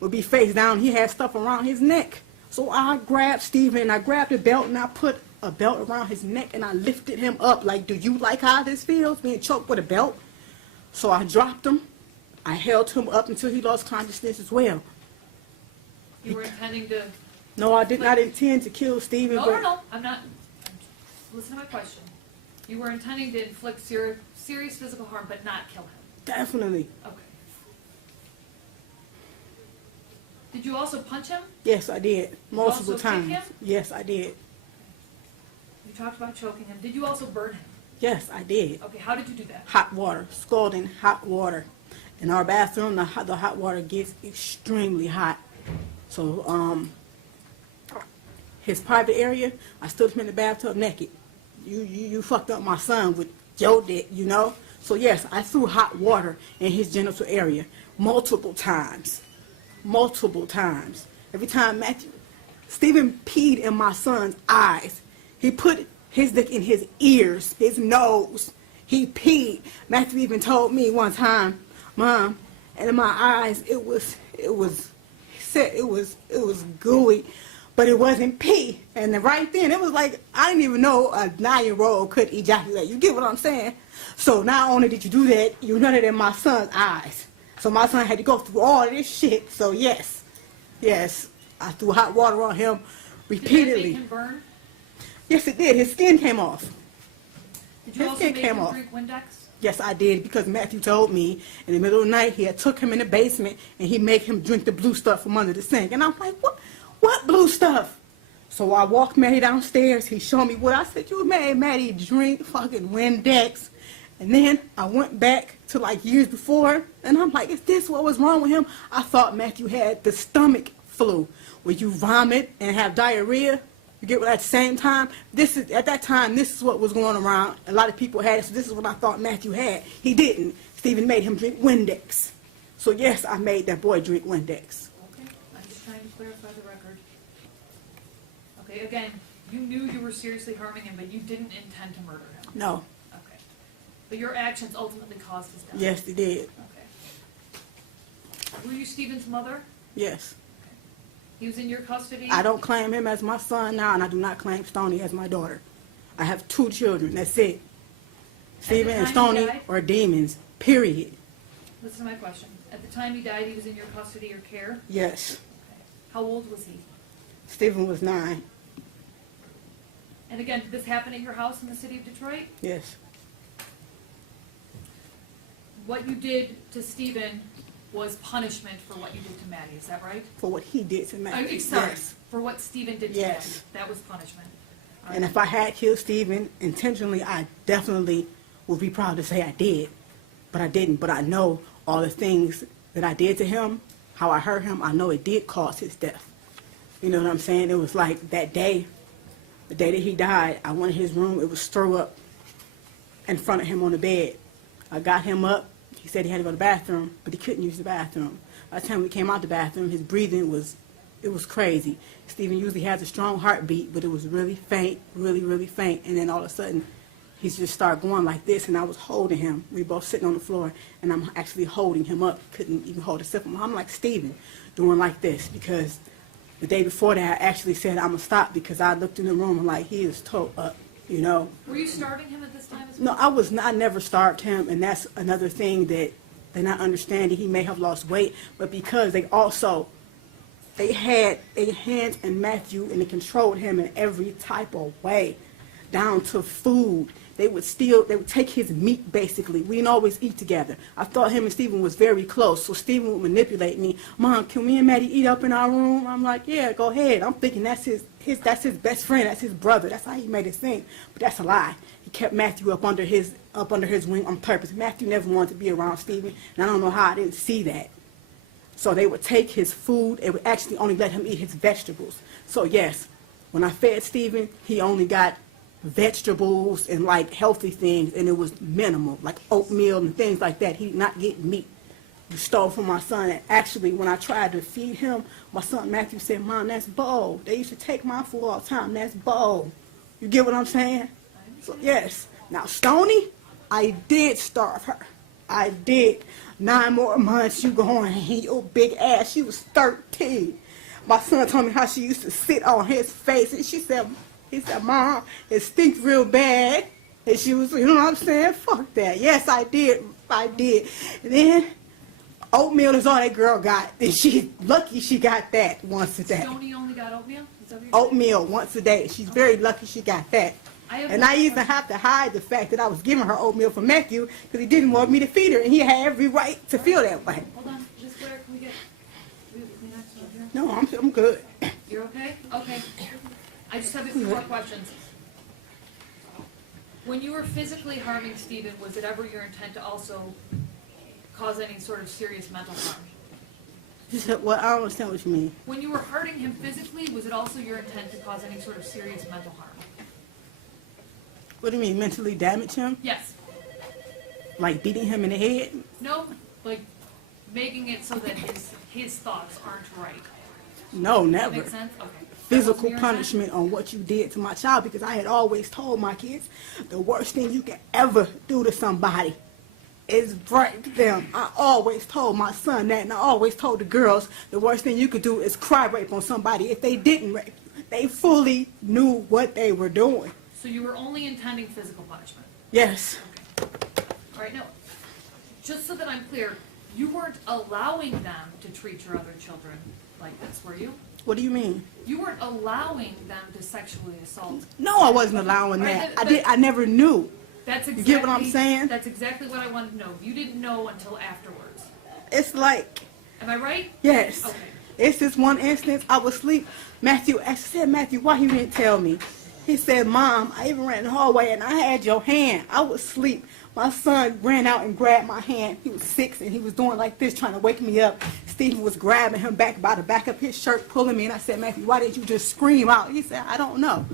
would be face down. He had stuff around his neck. So I grabbed Stephen and I grabbed a belt and I put a belt around his neck and I lifted him up like, do you like how this feels, being choked with a belt? So I dropped him. I held him up until he lost consciousness as well. You were intending to... No, I did not intend to kill Stephen. No, I'm not... Listen to my question. You were intending to inflict serious physical harm, but not kill him. Definitely. Okay. Did you also punch him? Yes, I did. Multiple also kick times. him? Yes, I did. You talked about choking him. Did you also burn him? Yes, I did. Okay, how did you do that? Hot water, scalding hot water. In our bathroom, the hot water gets extremely hot. So, his private area, I stood him in the bathtub naked. You fucked up my son with your dick, you know? So yes, I threw hot water in his genital area multiple times. Multiple times. Every time Stephen peed in my son's eyes. He put his dick in his ears, his nose. He peed. Matthew even told me one time, Mom, and in my eyes it was gooey, but it wasn't pee. And then right then it was like, I didn't even know a 9-year-old could ejaculate. You get what I'm saying? So not only did you do that, you done it in my son's eyes. So my son had to go through all of this shit. So yes, I threw hot water on him repeatedly. Did that make him burn? Yes, it did. His skin came off. Did you also make him drink Windex? Yes, I did, because Matthew told me in the middle of the night he had took him in the basement and he made him drink the blue stuff from under the sink. And I'm like, what blue stuff? So I walked Matty downstairs. He showed me what I said. You made Matty drink fucking Windex. And then I went back to like years before, and I'm like, is this what was wrong with him? I thought Matthew had the stomach flu, where you vomit and have diarrhea. You get what, at the same time? At that time, this is what was going around. A lot of people had it, so this is what I thought Matthew had. He didn't. Stephen made him drink Windex. So yes, I made that boy drink Windex. Okay, I'm just trying to clarify the record. Okay, again, you knew you were seriously harming him, but you didn't intend to murder him. No. Okay. But your actions ultimately caused his death. Yes, they did. Okay. Were you Stephen's mother? Yes. Okay. He was in your custody? I don't claim him as my son now, and I do not claim Stoney as my daughter. I have 2 children. That's it. Stephen and Stoney are demons, period. Listen to my question. At the time he died, he was in your custody or care? Yes. Okay. How old was he? Stephen was 9. And again, did this happen at your house in the city of Detroit? Yes. What you did to Stephen was punishment for what you did to Maddie, is that right? For what he did to Maddie. Sorry, Yes. for what Stephen did to Yes. Maddie. That was punishment. All And right. if I had killed Stephen intentionally, I definitely would be proud to say I did. But I didn't. But I know all the things that I did to him, how I hurt him, I know it did cause his death. You know what I'm saying? It was like that day, the day that he died, I went in his room, it was throw up in front of him on the bed. I got him up. He said he had to go to the bathroom, but he couldn't use the bathroom. By the time we came out the bathroom, his breathing was crazy. Stephen usually has a strong heartbeat, but it was really faint, really, really faint. And then all of a sudden, he just started going like this, and I was holding him. We were both sitting on the floor, and I'm actually holding him up. Couldn't even hold a sip of him. I'm like Stephen, doing like this, because the day before that, I actually said I'm going to stop, because I looked in the room and like, he is toe up, you know. Were you starving him at this time as No, well? I never starved him, and that's another thing that they're not understanding. He may have lost weight, but because they had their hands in Matthew, and they controlled him in every type of way, down to food. They would take his meat, basically. We didn't always eat together. I thought him and Stephen was very close, so Stephen would manipulate me. Mom, can me and Maddie eat up in our room? I'm like, yeah, go ahead. I'm thinking that's his best friend, that's his brother. That's how he made it seem. But that's a lie. he kept Matthew up under his wing on purpose. Matthew never wanted to be around Stephen, and I don't know how I didn't see that. So they would take his food. They would actually only let him eat his vegetables. So yes, when I fed Stephen, he only got vegetables and like healthy things, and it was minimal, like oatmeal and things like that. He did not get meat. You stole from my son, and actually when I tried to feed him, my son Matthew said, "Mom, that's bowl. They used to take my food all the time. That's bowl." You get what I'm saying? So yes. Now Stoney, I did starve her. I did. 9 more months, you going, your big ass. She was 13. My son told me how she used to sit on his face, and he said, "Mom, it stinks real bad." And she was, you know what I'm saying? Fuck that. Yes, I did. I did. And then oatmeal is all that girl got. And she's lucky she got that once a day. Stoney only got oatmeal? Is that what you're saying? Oatmeal once a day. She's very lucky she got that. And I even have to hide the fact that I was giving her oatmeal for Matthew because he didn't want me to feed her, and he had every right to feel that way. Hold on, Ms. Blair, can we get the next one here? No, I'm good. You're okay? Okay. I just have a few more questions. When you were physically harming Stephen, was it ever your intent to also cause any sort of serious mental harm? Well, I don't understand what you mean. When you were hurting him physically, was it also your intent to cause any sort of serious mental harm? What do you mean, mentally damage him? Yes. Like beating him in the head? No? Like making it so that his thoughts aren't right. No, Does never. that make sense? Okay. Physical Your punishment on what you did to my child, because I had always told my kids the worst thing you can ever do to somebody is break them. I always told my son that, and I always told the girls the worst thing you could do is cry rape on somebody if they didn't rape you. They fully knew what they were doing. So you were only intending physical punishment? Yes. Okay. All right, now, just so that I'm clear, you weren't allowing them to treat your other children like this, were you? What do you mean? You weren't allowing them to sexually assault. No, I wasn't allowing that. Right, I never knew. That's exactly, you get what I'm saying? That's exactly what I wanted to know. You didn't know until afterwards. It's like... Am I right? Yes. Okay. It's this one instance, I was asleep. I said, "Matthew, why you didn't tell me?" He said, "Mom, I even ran the hallway and I had your hand. I was asleep. My son ran out and grabbed my hand. He was 6 and he was doing like this, trying to wake me up. Stephen was grabbing him back by the back of his shirt, pulling me. And I said, "Matthew, why didn't you just scream out?" He said, "I don't know."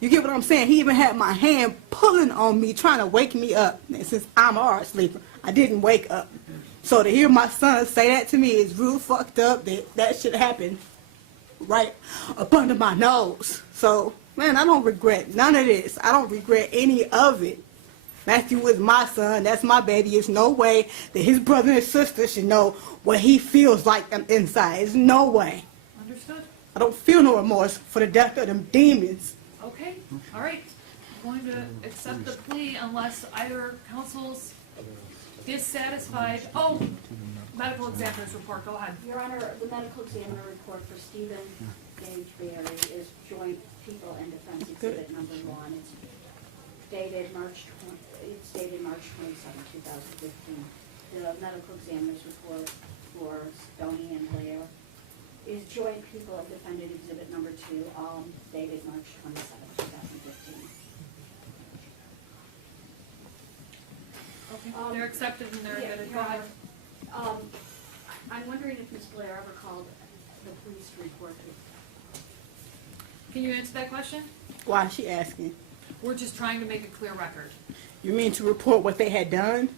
You get what I'm saying? He even had my hand pulling on me, trying to wake me up. And since I'm a hard sleeper, I didn't wake up. So to hear my son say that to me is real fucked up. That shit happened right up under my nose. So, man, I don't regret none of this. I don't regret any of it. Matthew is my son. That's my baby. There's no way that his brother and sister should know what he feels like inside. There's no way. Understood. I don't feel no remorse for the death of them demons. Okay, all right. I'm going to accept the plea unless either counsel's dissatisfied. Oh, medical examiner's report, go ahead. Your Honor, the medical examiner report for Stephen Gage Berry is Joint People and Defense Exhibit number 1. It's dated March 27, 2015. The medical examiner's report for Stoney and Blair is Joint People and Defendant Exhibit number 2, dated March 27, 2015. Okay, they're accepted and they're admitted. Go ahead. I'm wondering if Ms. Blair ever called the police to report it. Can you answer that question? Why is she asking? We're just trying to make a clear record. You mean to report what they had done?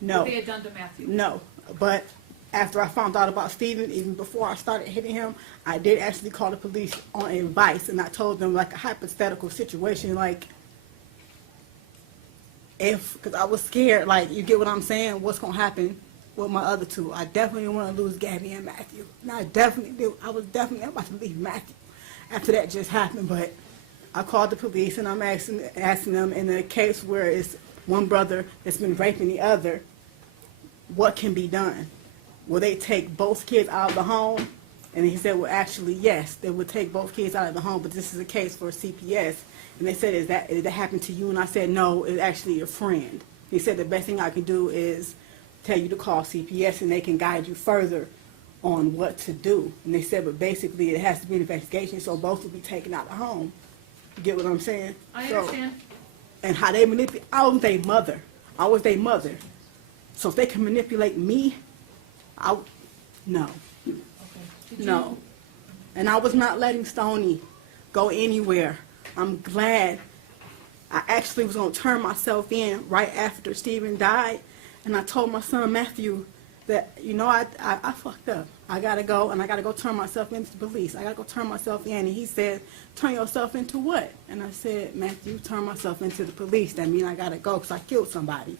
No. What they had done to Matthew? No. But after I found out about Stephen, even before I started hitting him, I did actually call the police on advice, and I told them like a hypothetical situation, like because I was scared, like, you get what I'm saying, what's going to happen with my other two. I definitely didn't want to lose Gabby and Matthew. And I definitely did. I was definitely about to leave Matthew after that just happened, but I called the police and I'm asking them in a case where it's one brother that's been raping the other, what can be done? Will they take both kids out of the home? And he said, well, actually, yes, they would take both kids out of the home, but this is a case for CPS. And they said, did that happen to you? And I said, no, it's actually a friend. He said, the best thing I can do is tell you to call CPS and they can guide you further on what to do. And they said, but basically it has to be an investigation, so both will be taken out of the home. You get what I'm saying? I understand. and how they manipulate. I was their mother. I was their mother. So if they can manipulate me, no. No. And I was not letting Stoney go anywhere. I'm glad. I actually was going to turn myself in right after Stephen died. And I told my son Matthew that, you know, I fucked up. I got to go, and I got to go turn myself into the police. I got to go turn myself in. And he said, turn yourself into what? And I said, Matthew, turn myself into the police. That means I got to go because I killed somebody.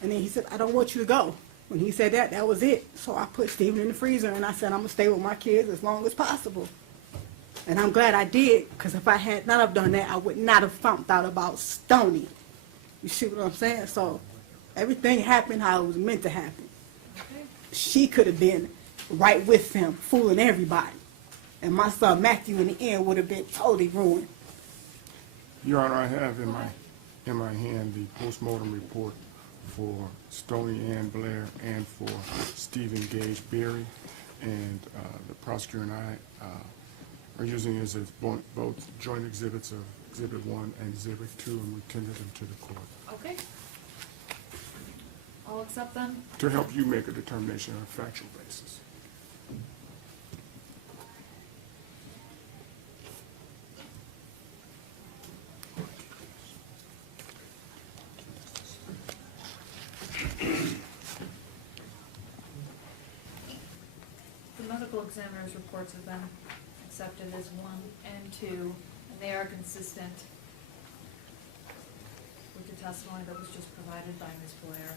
And then he said, I don't want you to go. When he said that, that was it. So I put Stephen in the freezer, and I said, I'm going to stay with my kids as long as possible. And I'm glad I did, because if I had not have done that, I would not have found out about Stoney. You see what I'm saying? So everything happened how it was meant to happen. Okay. She could have been right with him, fooling everybody. And my son Matthew in the end would have been totally ruined. Your Honor, I have in my hand the postmortem report for Stoney Ann Blair and for Stephen Gage Berry, and the prosecutor and I are using it as both joint exhibits of Exhibit 1 and Exhibit 2, and we tendered them to the court. Okay. I'll accept them. To help you make a determination on a factual basis. The medical examiner's reports have been accepted as 1 and 2, and they are consistent with the testimony that was just provided by Ms. Blair.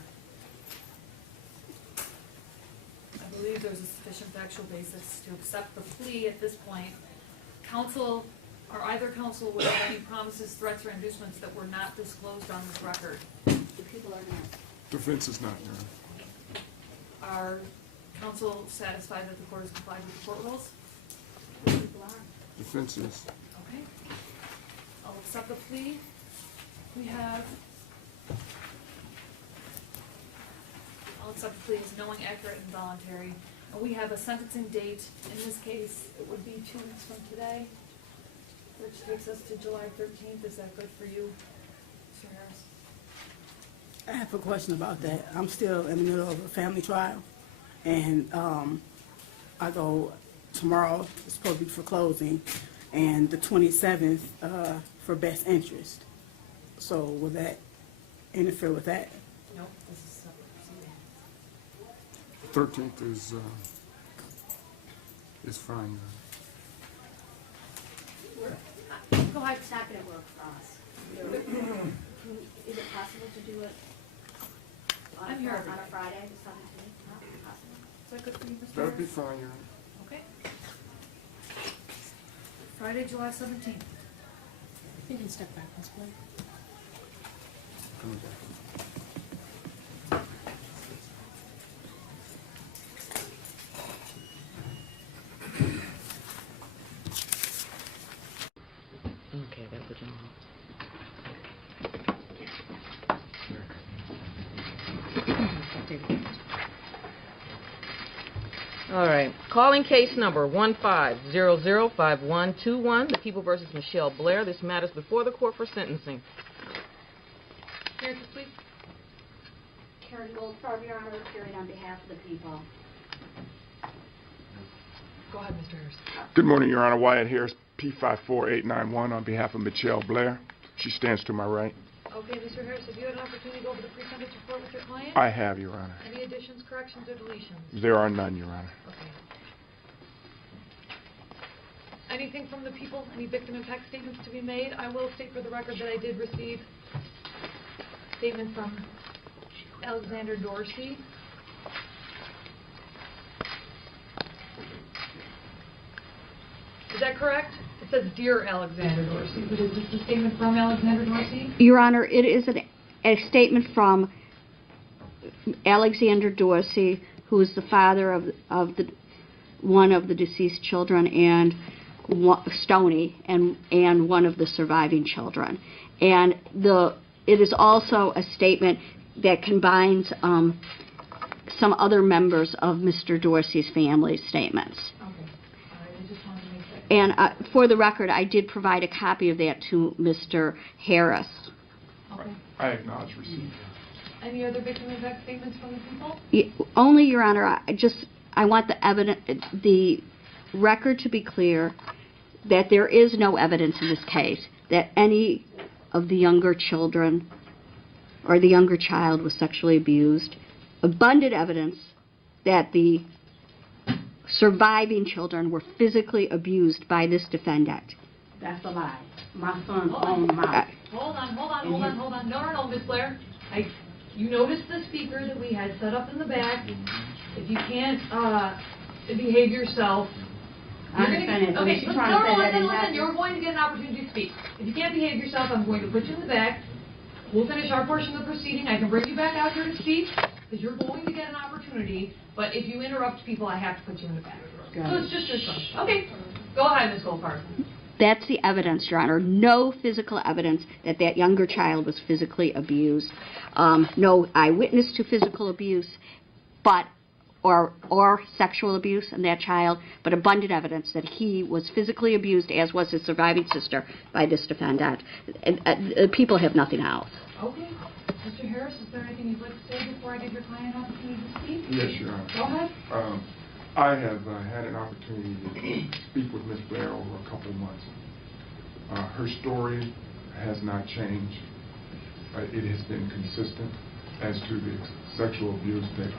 I believe there's a sufficient factual basis to accept the plea at this point. Counsel, or either counsel, would have any promises, threats, or inducements that were not disclosed on this record. The people are not. Defense is not, Your Honor. Are counsel satisfied that the court has complied with the court rules? The people are. Defense is. Okay. I'll accept the plea. I'll accept the plea as knowing, accurate, and voluntary. And we have a sentencing date. In this case, it would be 2 weeks from today, which takes us to July 13th. Is that good for you, Mr. Harris? I have a question about that. I'm still in the middle of a family trial, and I go tomorrow, it's supposed to be for closing, and the 27th for best interest. So will that interfere with that? No, this is a separate proceeding. 13th is fine, Your Honor. Go ahead, it's not going to work for us. Is it possible to do it on I'm here every on a day. Friday, the 17th? Not possible. Is that good for you, Mr. That would be Harris? fine, Your Honor. Okay. Friday, July 17th. You can step back, Ms. Blair. Coming back. Okay, that put you on hold. All right. Calling case number 15005121, the People versus Michelle Blair. This matters before the court for sentencing. Harris, please. Karen Goldfarb, Your Honor, appearing on behalf of the people. Go ahead, Mr. Harris. Good morning, Your Honor. Wyatt Harris, P54891, on behalf of Michelle Blair. She stands to my right. Okay, Mr. Harris, have you had an opportunity to go over the pre-sentence report with your client? I have, Your Honor. Any additions, corrections, or deletions? There are none, Your Honor. Okay. Anything from the people, any victim impact statements to be made? I will state for the record that I did receive a statement from Alexander Dorsey. Is that correct? It says, Dear Alexander Dorsey, but is this a statement from Alexander Dorsey? Your Honor, it is a statement from Alexander Dorsey, who is the father of one of the deceased children, and Stoney, and one of the surviving children. And it is also a statement that combines some other members of Mr. Dorsey's family statements. Okay. All right, I just wanted to make that. And for the record, I did provide a copy of that to Mr. Harris. I acknowledge receipt. Any other victim impact statements from the people? Only, Your Honor, I want the record to be clear that there is no evidence in this case that any of the younger children or the younger child was sexually abused. Abundant evidence that the surviving children were physically abused by this defendant. That's a lie. My son's own mouth. Hold on. No, Miss Blair. You noticed the speaker that we had set up in the back. If you can't behave yourself, I understand it. Okay, She's trying to say that listen. You're going to get an opportunity to speak. If you can't behave yourself, I'm going to put you in the back. We'll finish our portion of the proceeding. I can bring you back out here to speak, because you're going to get an opportunity. But if you interrupt people, I have to put you in the back. So it's just your son. Okay. Go ahead, Ms. Goldfarb. That's the evidence, Your Honor. No physical evidence that that younger child was physically abused. No eyewitness to physical abuse, or sexual abuse in that child, but abundant evidence that he was physically abused, as was his surviving sister, by this defendant. People have nothing else. Okay. Mr. Harris, is there anything you'd like to say before I give your client an opportunity to speak? Yes, Your Honor. Go ahead. I have had an opportunity to speak with Ms. Blair over a couple months. Her story has not changed. It has been consistent as to the sexual abuse that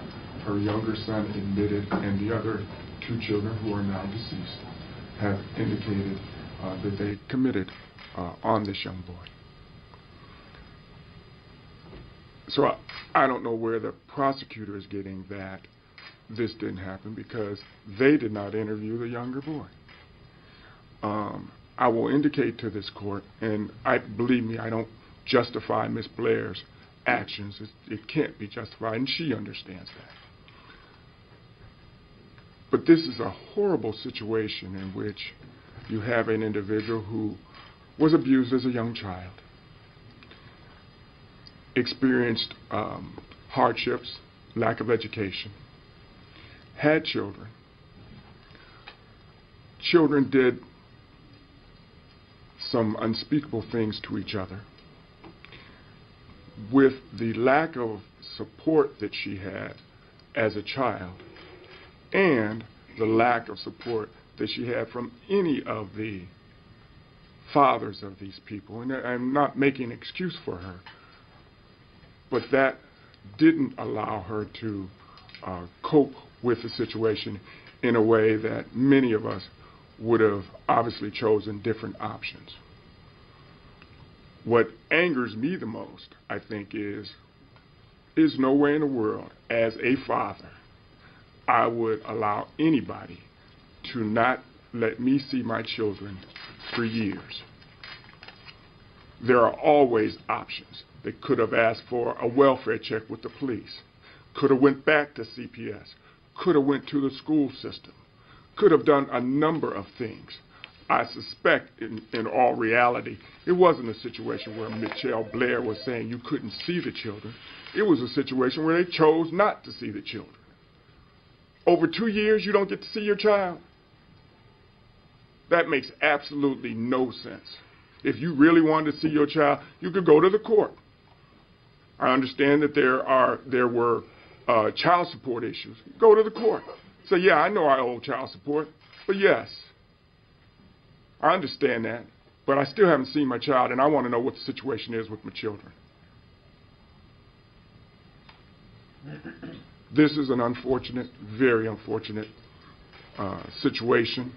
her younger son admitted, and the other two children who are now deceased have indicated that they committed on this young boy. So I don't know where the prosecutor is getting that this didn't happen, because they did not interview the younger boy. I will indicate to this court, and believe me, I don't justify Ms. Blair's actions. It can't be justified, and she understands that. But this is a horrible situation in which you have an individual who was abused as a young child, experienced hardships, lack of education, had children. Children did some unspeakable things to each other. With the lack of support that she had as a child, and the lack of support that she had from any of the fathers of these people, and I'm not making an excuse for her, but that didn't allow her to cope with the situation in a way that many of us would have obviously chosen different options. What angers me the most, I think, is no way in the world, as a father, I would allow anybody to not let me see my children for years. There are always options. They could have asked for a welfare check with the police, could have went back to CPS, could have went to the school system, could have done a number of things. I suspect in all reality, it wasn't a situation where Michelle Blair was saying you couldn't see the children. It was a situation where they chose not to see the children. Over 2 years, you don't get to see your child? That makes absolutely no sense. If you really wanted to see your child, you could go to the court. I understand that there were child support issues. Go to the court. Say, yeah, I know I owe child support, but yes, I understand that, but I still haven't seen my child, and I want to know what the situation is with my children. This is an unfortunate, very unfortunate situation.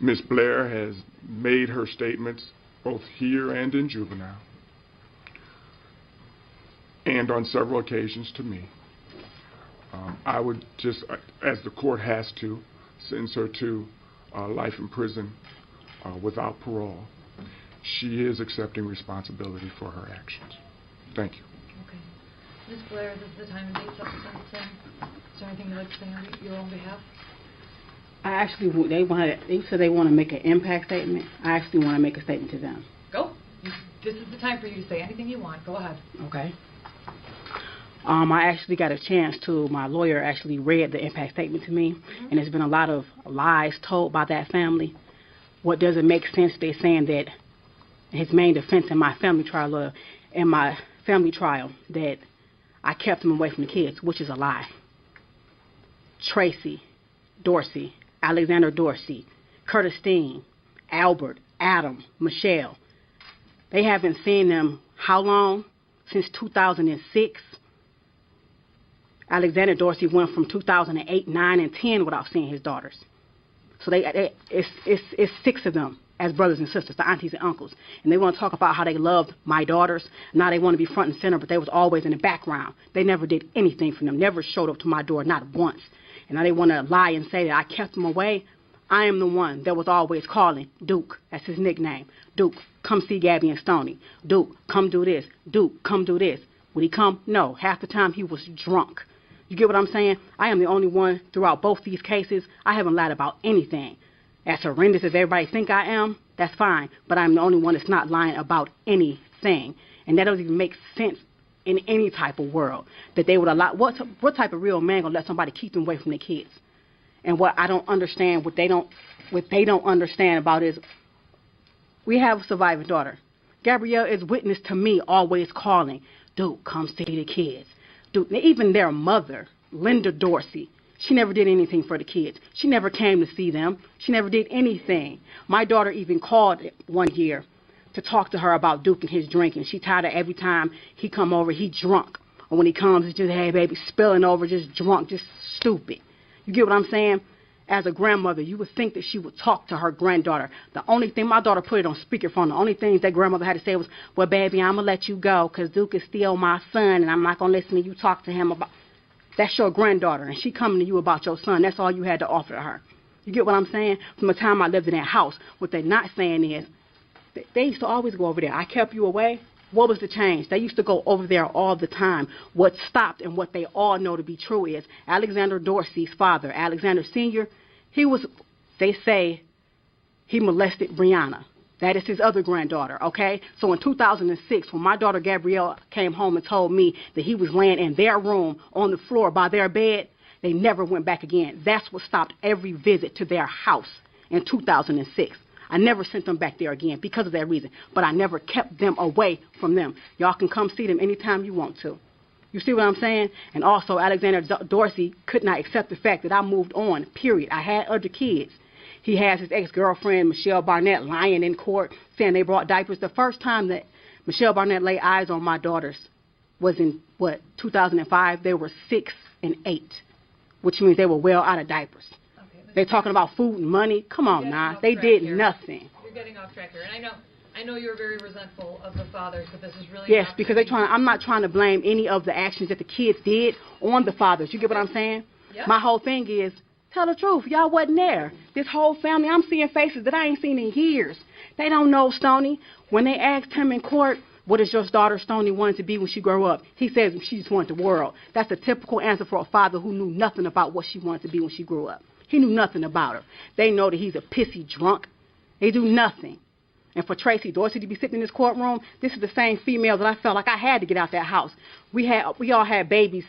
Ms. Blair has made her statements both here and in juvenile, and on several occasions to me. I would just, as the court has to, sentence her to life in prison without parole. She is accepting responsibility for her actions. Thank you. Okay. Ms. Blair, this is the time and date set for sentencing. Is there anything you'd like to say on your own behalf? I actually, they said they want to make an impact statement. I actually want to make a statement to them. Go. This is the time for you to say anything you want. Go ahead. Okay. I actually got a chance to, my lawyer actually read the impact statement to me, and there's been a lot of lies told by that family. What doesn't make sense, they're saying that his main defense in my family trial, that I kept him away from the kids, which is a lie. Tracy, Dorsey, Alexander Dorsey, Curtis Steen, Albert, Adam, Michelle. They haven't seen them how long? Since 2006. Alexander Dorsey went from 2008, 9, and 10 without seeing his daughters. So it's 6 of them as brothers and sisters, the aunties and uncles. And they want to talk about how they loved my daughters. Now they want to be front and center, but they was always in the background. They never did anything for them, never showed up to my door, not once. And now they want to lie and say that I kept them away. I am the one that was always calling Duke. That's his nickname. Duke, come see Gabby and Stoney. Duke, come do this. Duke, come do this. Would he come? No. Half the time he was drunk. You get what I'm saying? I am the only one throughout both these cases. I haven't lied about anything. As horrendous as everybody think I am, that's fine. But I'm the only one that's not lying about anything. And that doesn't even make sense in any type of world. That they would allow, what type of real man gonna let somebody keep them away from their kids? And what I don't understand, what they don't understand about is, we have a surviving daughter. Gabrielle is witness to me always calling, Duke, come see the kids. Duke, even their mother, Linda Dorsey, she never did anything for the kids. She never came to see them. She never did anything. My daughter even called one year to talk to her about Duke and his drinking. She tired of every time he come over, he drunk. Or when he comes, it's just, hey, baby, spilling over, just drunk, just stupid. You get what I'm saying? As a grandmother, you would think that she would talk to her granddaughter. The only thing, my daughter put it on speakerphone, the only things that grandmother had to say was, well, baby, I'm going to let you go because Duke is still my son and I'm not going to listen to you talk to him about. That's your granddaughter and she coming to you about your son. That's all you had to offer to her. You get what I'm saying? From the time I lived in that house, what they're not saying is, they used to always go over there. I kept you away. What was the change? They used to go over there all the time. What stopped and what they all know to be true is Alexander Dorsey's father, Alexander Sr., they say he molested Brianna. That is his other granddaughter, okay? So in 2006, when my daughter Gabrielle came home and told me that he was laying in their room on the floor by their bed, they never went back again. That's what stopped every visit to their house in 2006. I never sent them back there again because of that reason, but I never kept them away from them. Y'all can come see them anytime you want to. You see what I'm saying? And also, Alexander Dorsey could not accept the fact that I moved on, period. I had other kids. He has his ex-girlfriend, Michelle Barnett, lying in court, saying they brought diapers. The first time that Michelle Barnett laid eyes on my daughters was in, 2005? They were 6 and 8, which means they were well out of diapers. Okay, they're talking about food and money. Come on now. They did nothing. You're getting off track here. And I know you're very resentful of the fathers, but this is really... Yes, because I'm not trying to blame any of the actions that the kids did on the fathers. You get what I'm saying? Yep. My whole thing is, tell the truth. Y'all wasn't there. This whole family, I'm seeing faces that I ain't seen in years. They don't know Stoney. When they asked him in court, what is your daughter Stoney wanted to be when she grew up? He says she just wanted the world. That's a typical answer for a father who knew nothing about what she wanted to be when she grew up. He knew nothing about her. They know that he's a pissy drunk. They do nothing. And for Tracy Dorsey to be sitting in this courtroom, this is the same female that I felt like I had to get out that house. We all had babies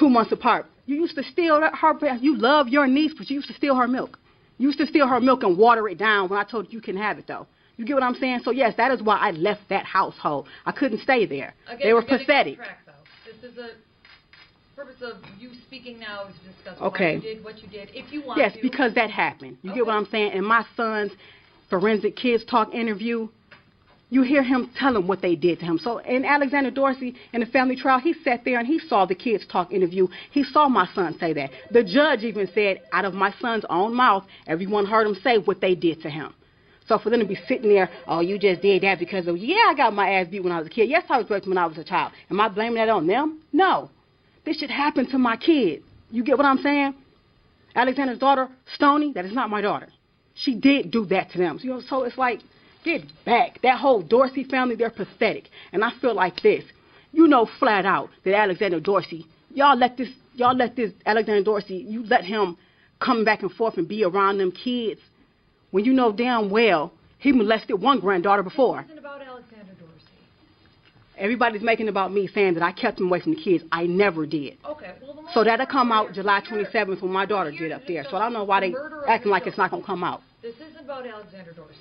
2 months apart. You used to steal her, you love your niece, but you used to steal her milk. You used to steal her milk and water it down when I told you couldn't have it, though. You get what I'm saying? So, yes, that is why I left that household. I couldn't stay there. Again, they were pathetic. Track, though. This is a purpose of you speaking now is to discuss okay. why you did what you did, if you want yes, to. Yes, because that happened. You get what I'm saying? And my son's forensic kids talk interview, you hear him tell them what they did to him. So in Alexander Dorsey, in the family trial, he sat there and he saw the kids talk interview. He saw my son say that. The judge even said, out of my son's own mouth, everyone heard him say what they did to him. So for them to be sitting there, oh, you just did that because of, yeah, I got my ass beat when I was a kid. Yes, I was raped when I was a child. Am I blaming that on them? No. This should happen to my kid. You get what I'm saying? Alexander's daughter, Stoney, that is not my daughter. She did do that to them. So it's like, get back. That whole Dorsey family, they're pathetic. And I feel like this. You know flat out that Alexander Dorsey, y'all let this Alexander Dorsey, you let him come back and forth and be around them kids when you know damn well he molested one granddaughter before. It wasn't about Alexander Dorsey. Everybody's making about me saying that I kept him away from the kids. I never did. Okay. Well, so that'll come out July 27th when my daughter did up there. So I don't know why they acting like it's not going to come out. This isn't about Alexander Dorsey.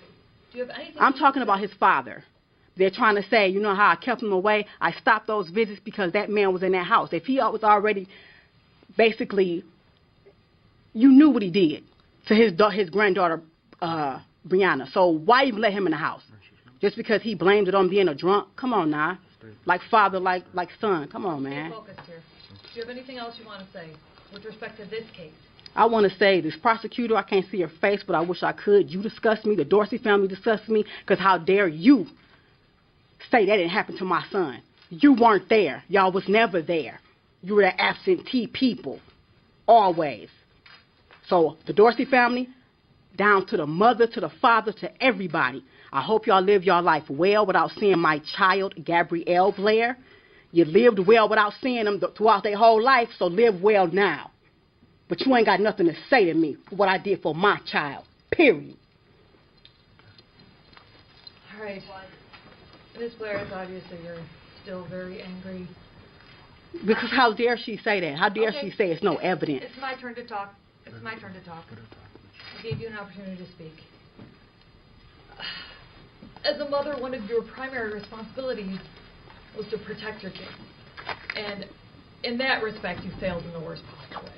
Do you have anything? I'm talking about his father. They're trying to say, you know how I kept him away? I stopped those visits because that man was in that house. If he was already, basically, you knew what he did to his granddaughter, Brianna. So why even let him in the house? Just because he blamed it on being a drunk? Come on now. Like father, like son. Come on, man. Stay focused here. Do you have anything else you want to say with respect to this case? I want to say, this prosecutor, I can't see her face, but I wish I could. You discussed me. The Dorsey family discussed me. Because how dare you say that didn't happen to my son? You weren't there. Y'all was never there. You were the absentee people. Always. So the Dorsey family, down to the mother, to the father, to everybody. I hope y'all live your life well without seeing my child, Gabrielle Blair. You lived well without seeing them throughout their whole life, so live well now. But you ain't got nothing to say to me for what I did for my child, period. All right. Ms. Blair, it's obviously you're still very angry. Because how dare she say that? How dare she say it's no evidence? It's my turn to talk. It's my turn to talk. I gave you an opportunity to speak. As a mother, one of your primary responsibilities was to protect your kids. And in that respect, you failed in the worst possible way.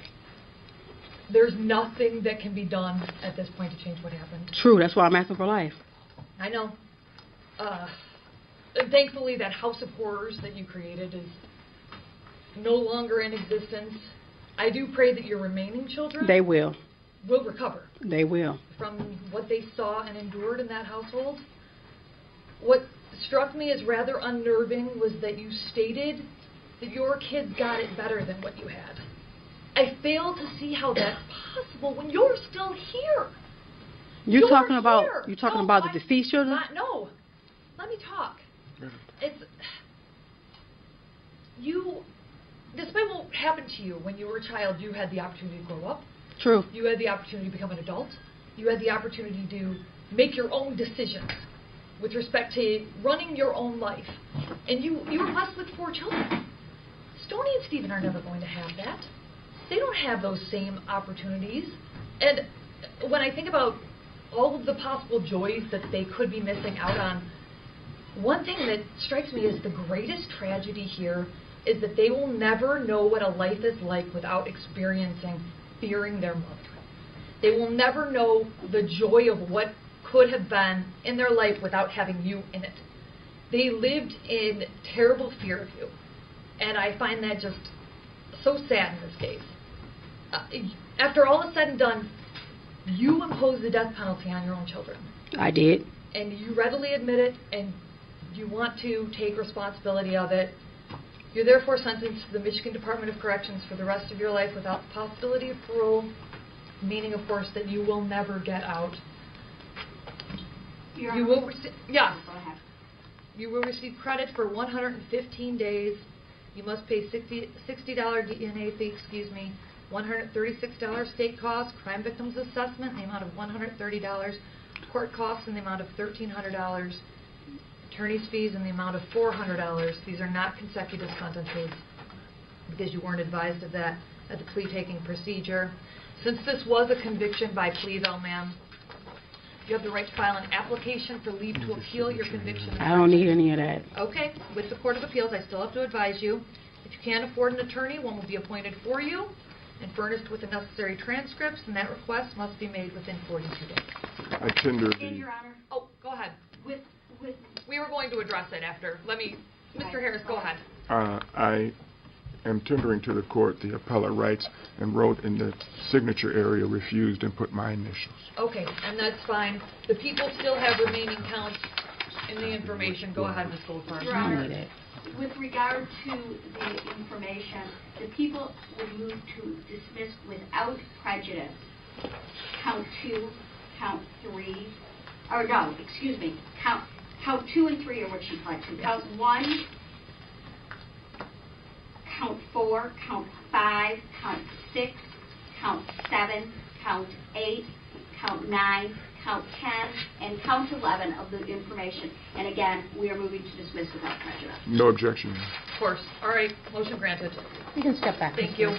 There's nothing that can be done at this point to change what happened. True, that's why I'm asking for life. I know. And thankfully, that house of horrors that you created is no longer in existence. I do pray that your remaining children They will. Will recover. They will. From what they saw and endured in that household. What struck me as rather unnerving was that you stated that your kids got it better than what you had. I fail to see how that's possible when you're still here. You're talking here. about No, the deceased children? No. Let me talk. Despite what happened to you when you were a child, you had the opportunity to grow up. True. You had the opportunity to become an adult. You had the opportunity to make your own decisions with respect to running your own life. And you were blessed with 4 children. Stoney and Stephen are never going to have that. They don't have those same opportunities. And when I think about all of the possible joys that they could be missing out on, one thing that strikes me as the greatest tragedy here is that they will never know what a life is like without experiencing fearing their mother. They will never know the joy of what could have been in their life without having you in it. They lived in terrible fear of you. And I find that just so sad in this case. After all is said and done, you imposed the death penalty on your own children. I did. And you readily admit it, and you want to take responsibility of it. You're therefore sentenced to the Michigan Department of Corrections for the rest of your life without the possibility of parole, meaning, of course, that you will never get out. You will receive credit for 115 days. You must pay $60 DNA fee, $136 state costs, crime victims assessment in the amount of $130, court costs in the amount of $1,300, attorney's fees in the amount of $400. These are not consecutive sentences because you weren't advised of that at the plea taking procedure. Since this was a conviction by plea, though, ma'am, you have the right to file an application for leave to appeal your conviction. I don't need any of that. Okay. With the Court of Appeals, I still have to advise you, if you can't afford an attorney, one will be appointed for you and furnished with the necessary transcripts, and that request must be made within 42 days. I tender And, Your Honor, Oh, go ahead. with We were going to address it after. Mr. Harris, go ahead. I am tendering to the court the appellate rights and wrote in the signature area refused and put my initials. Okay, and that's fine. The people still have remaining counts in the information. Go ahead, Ms. Goldfarb. Your Honor, with regard to the information, the people would move to dismiss without prejudice count 2, count 3, or no, excuse me, count 2 and 3 are what she pled to. Count 1, count 4, count 5, count 6, count 7, count 8, count 9, count 10, and count 11 of the information. And again, we are moving to dismiss without prejudice. No objection. Of course. All right, motion granted. You can step back. Thank you.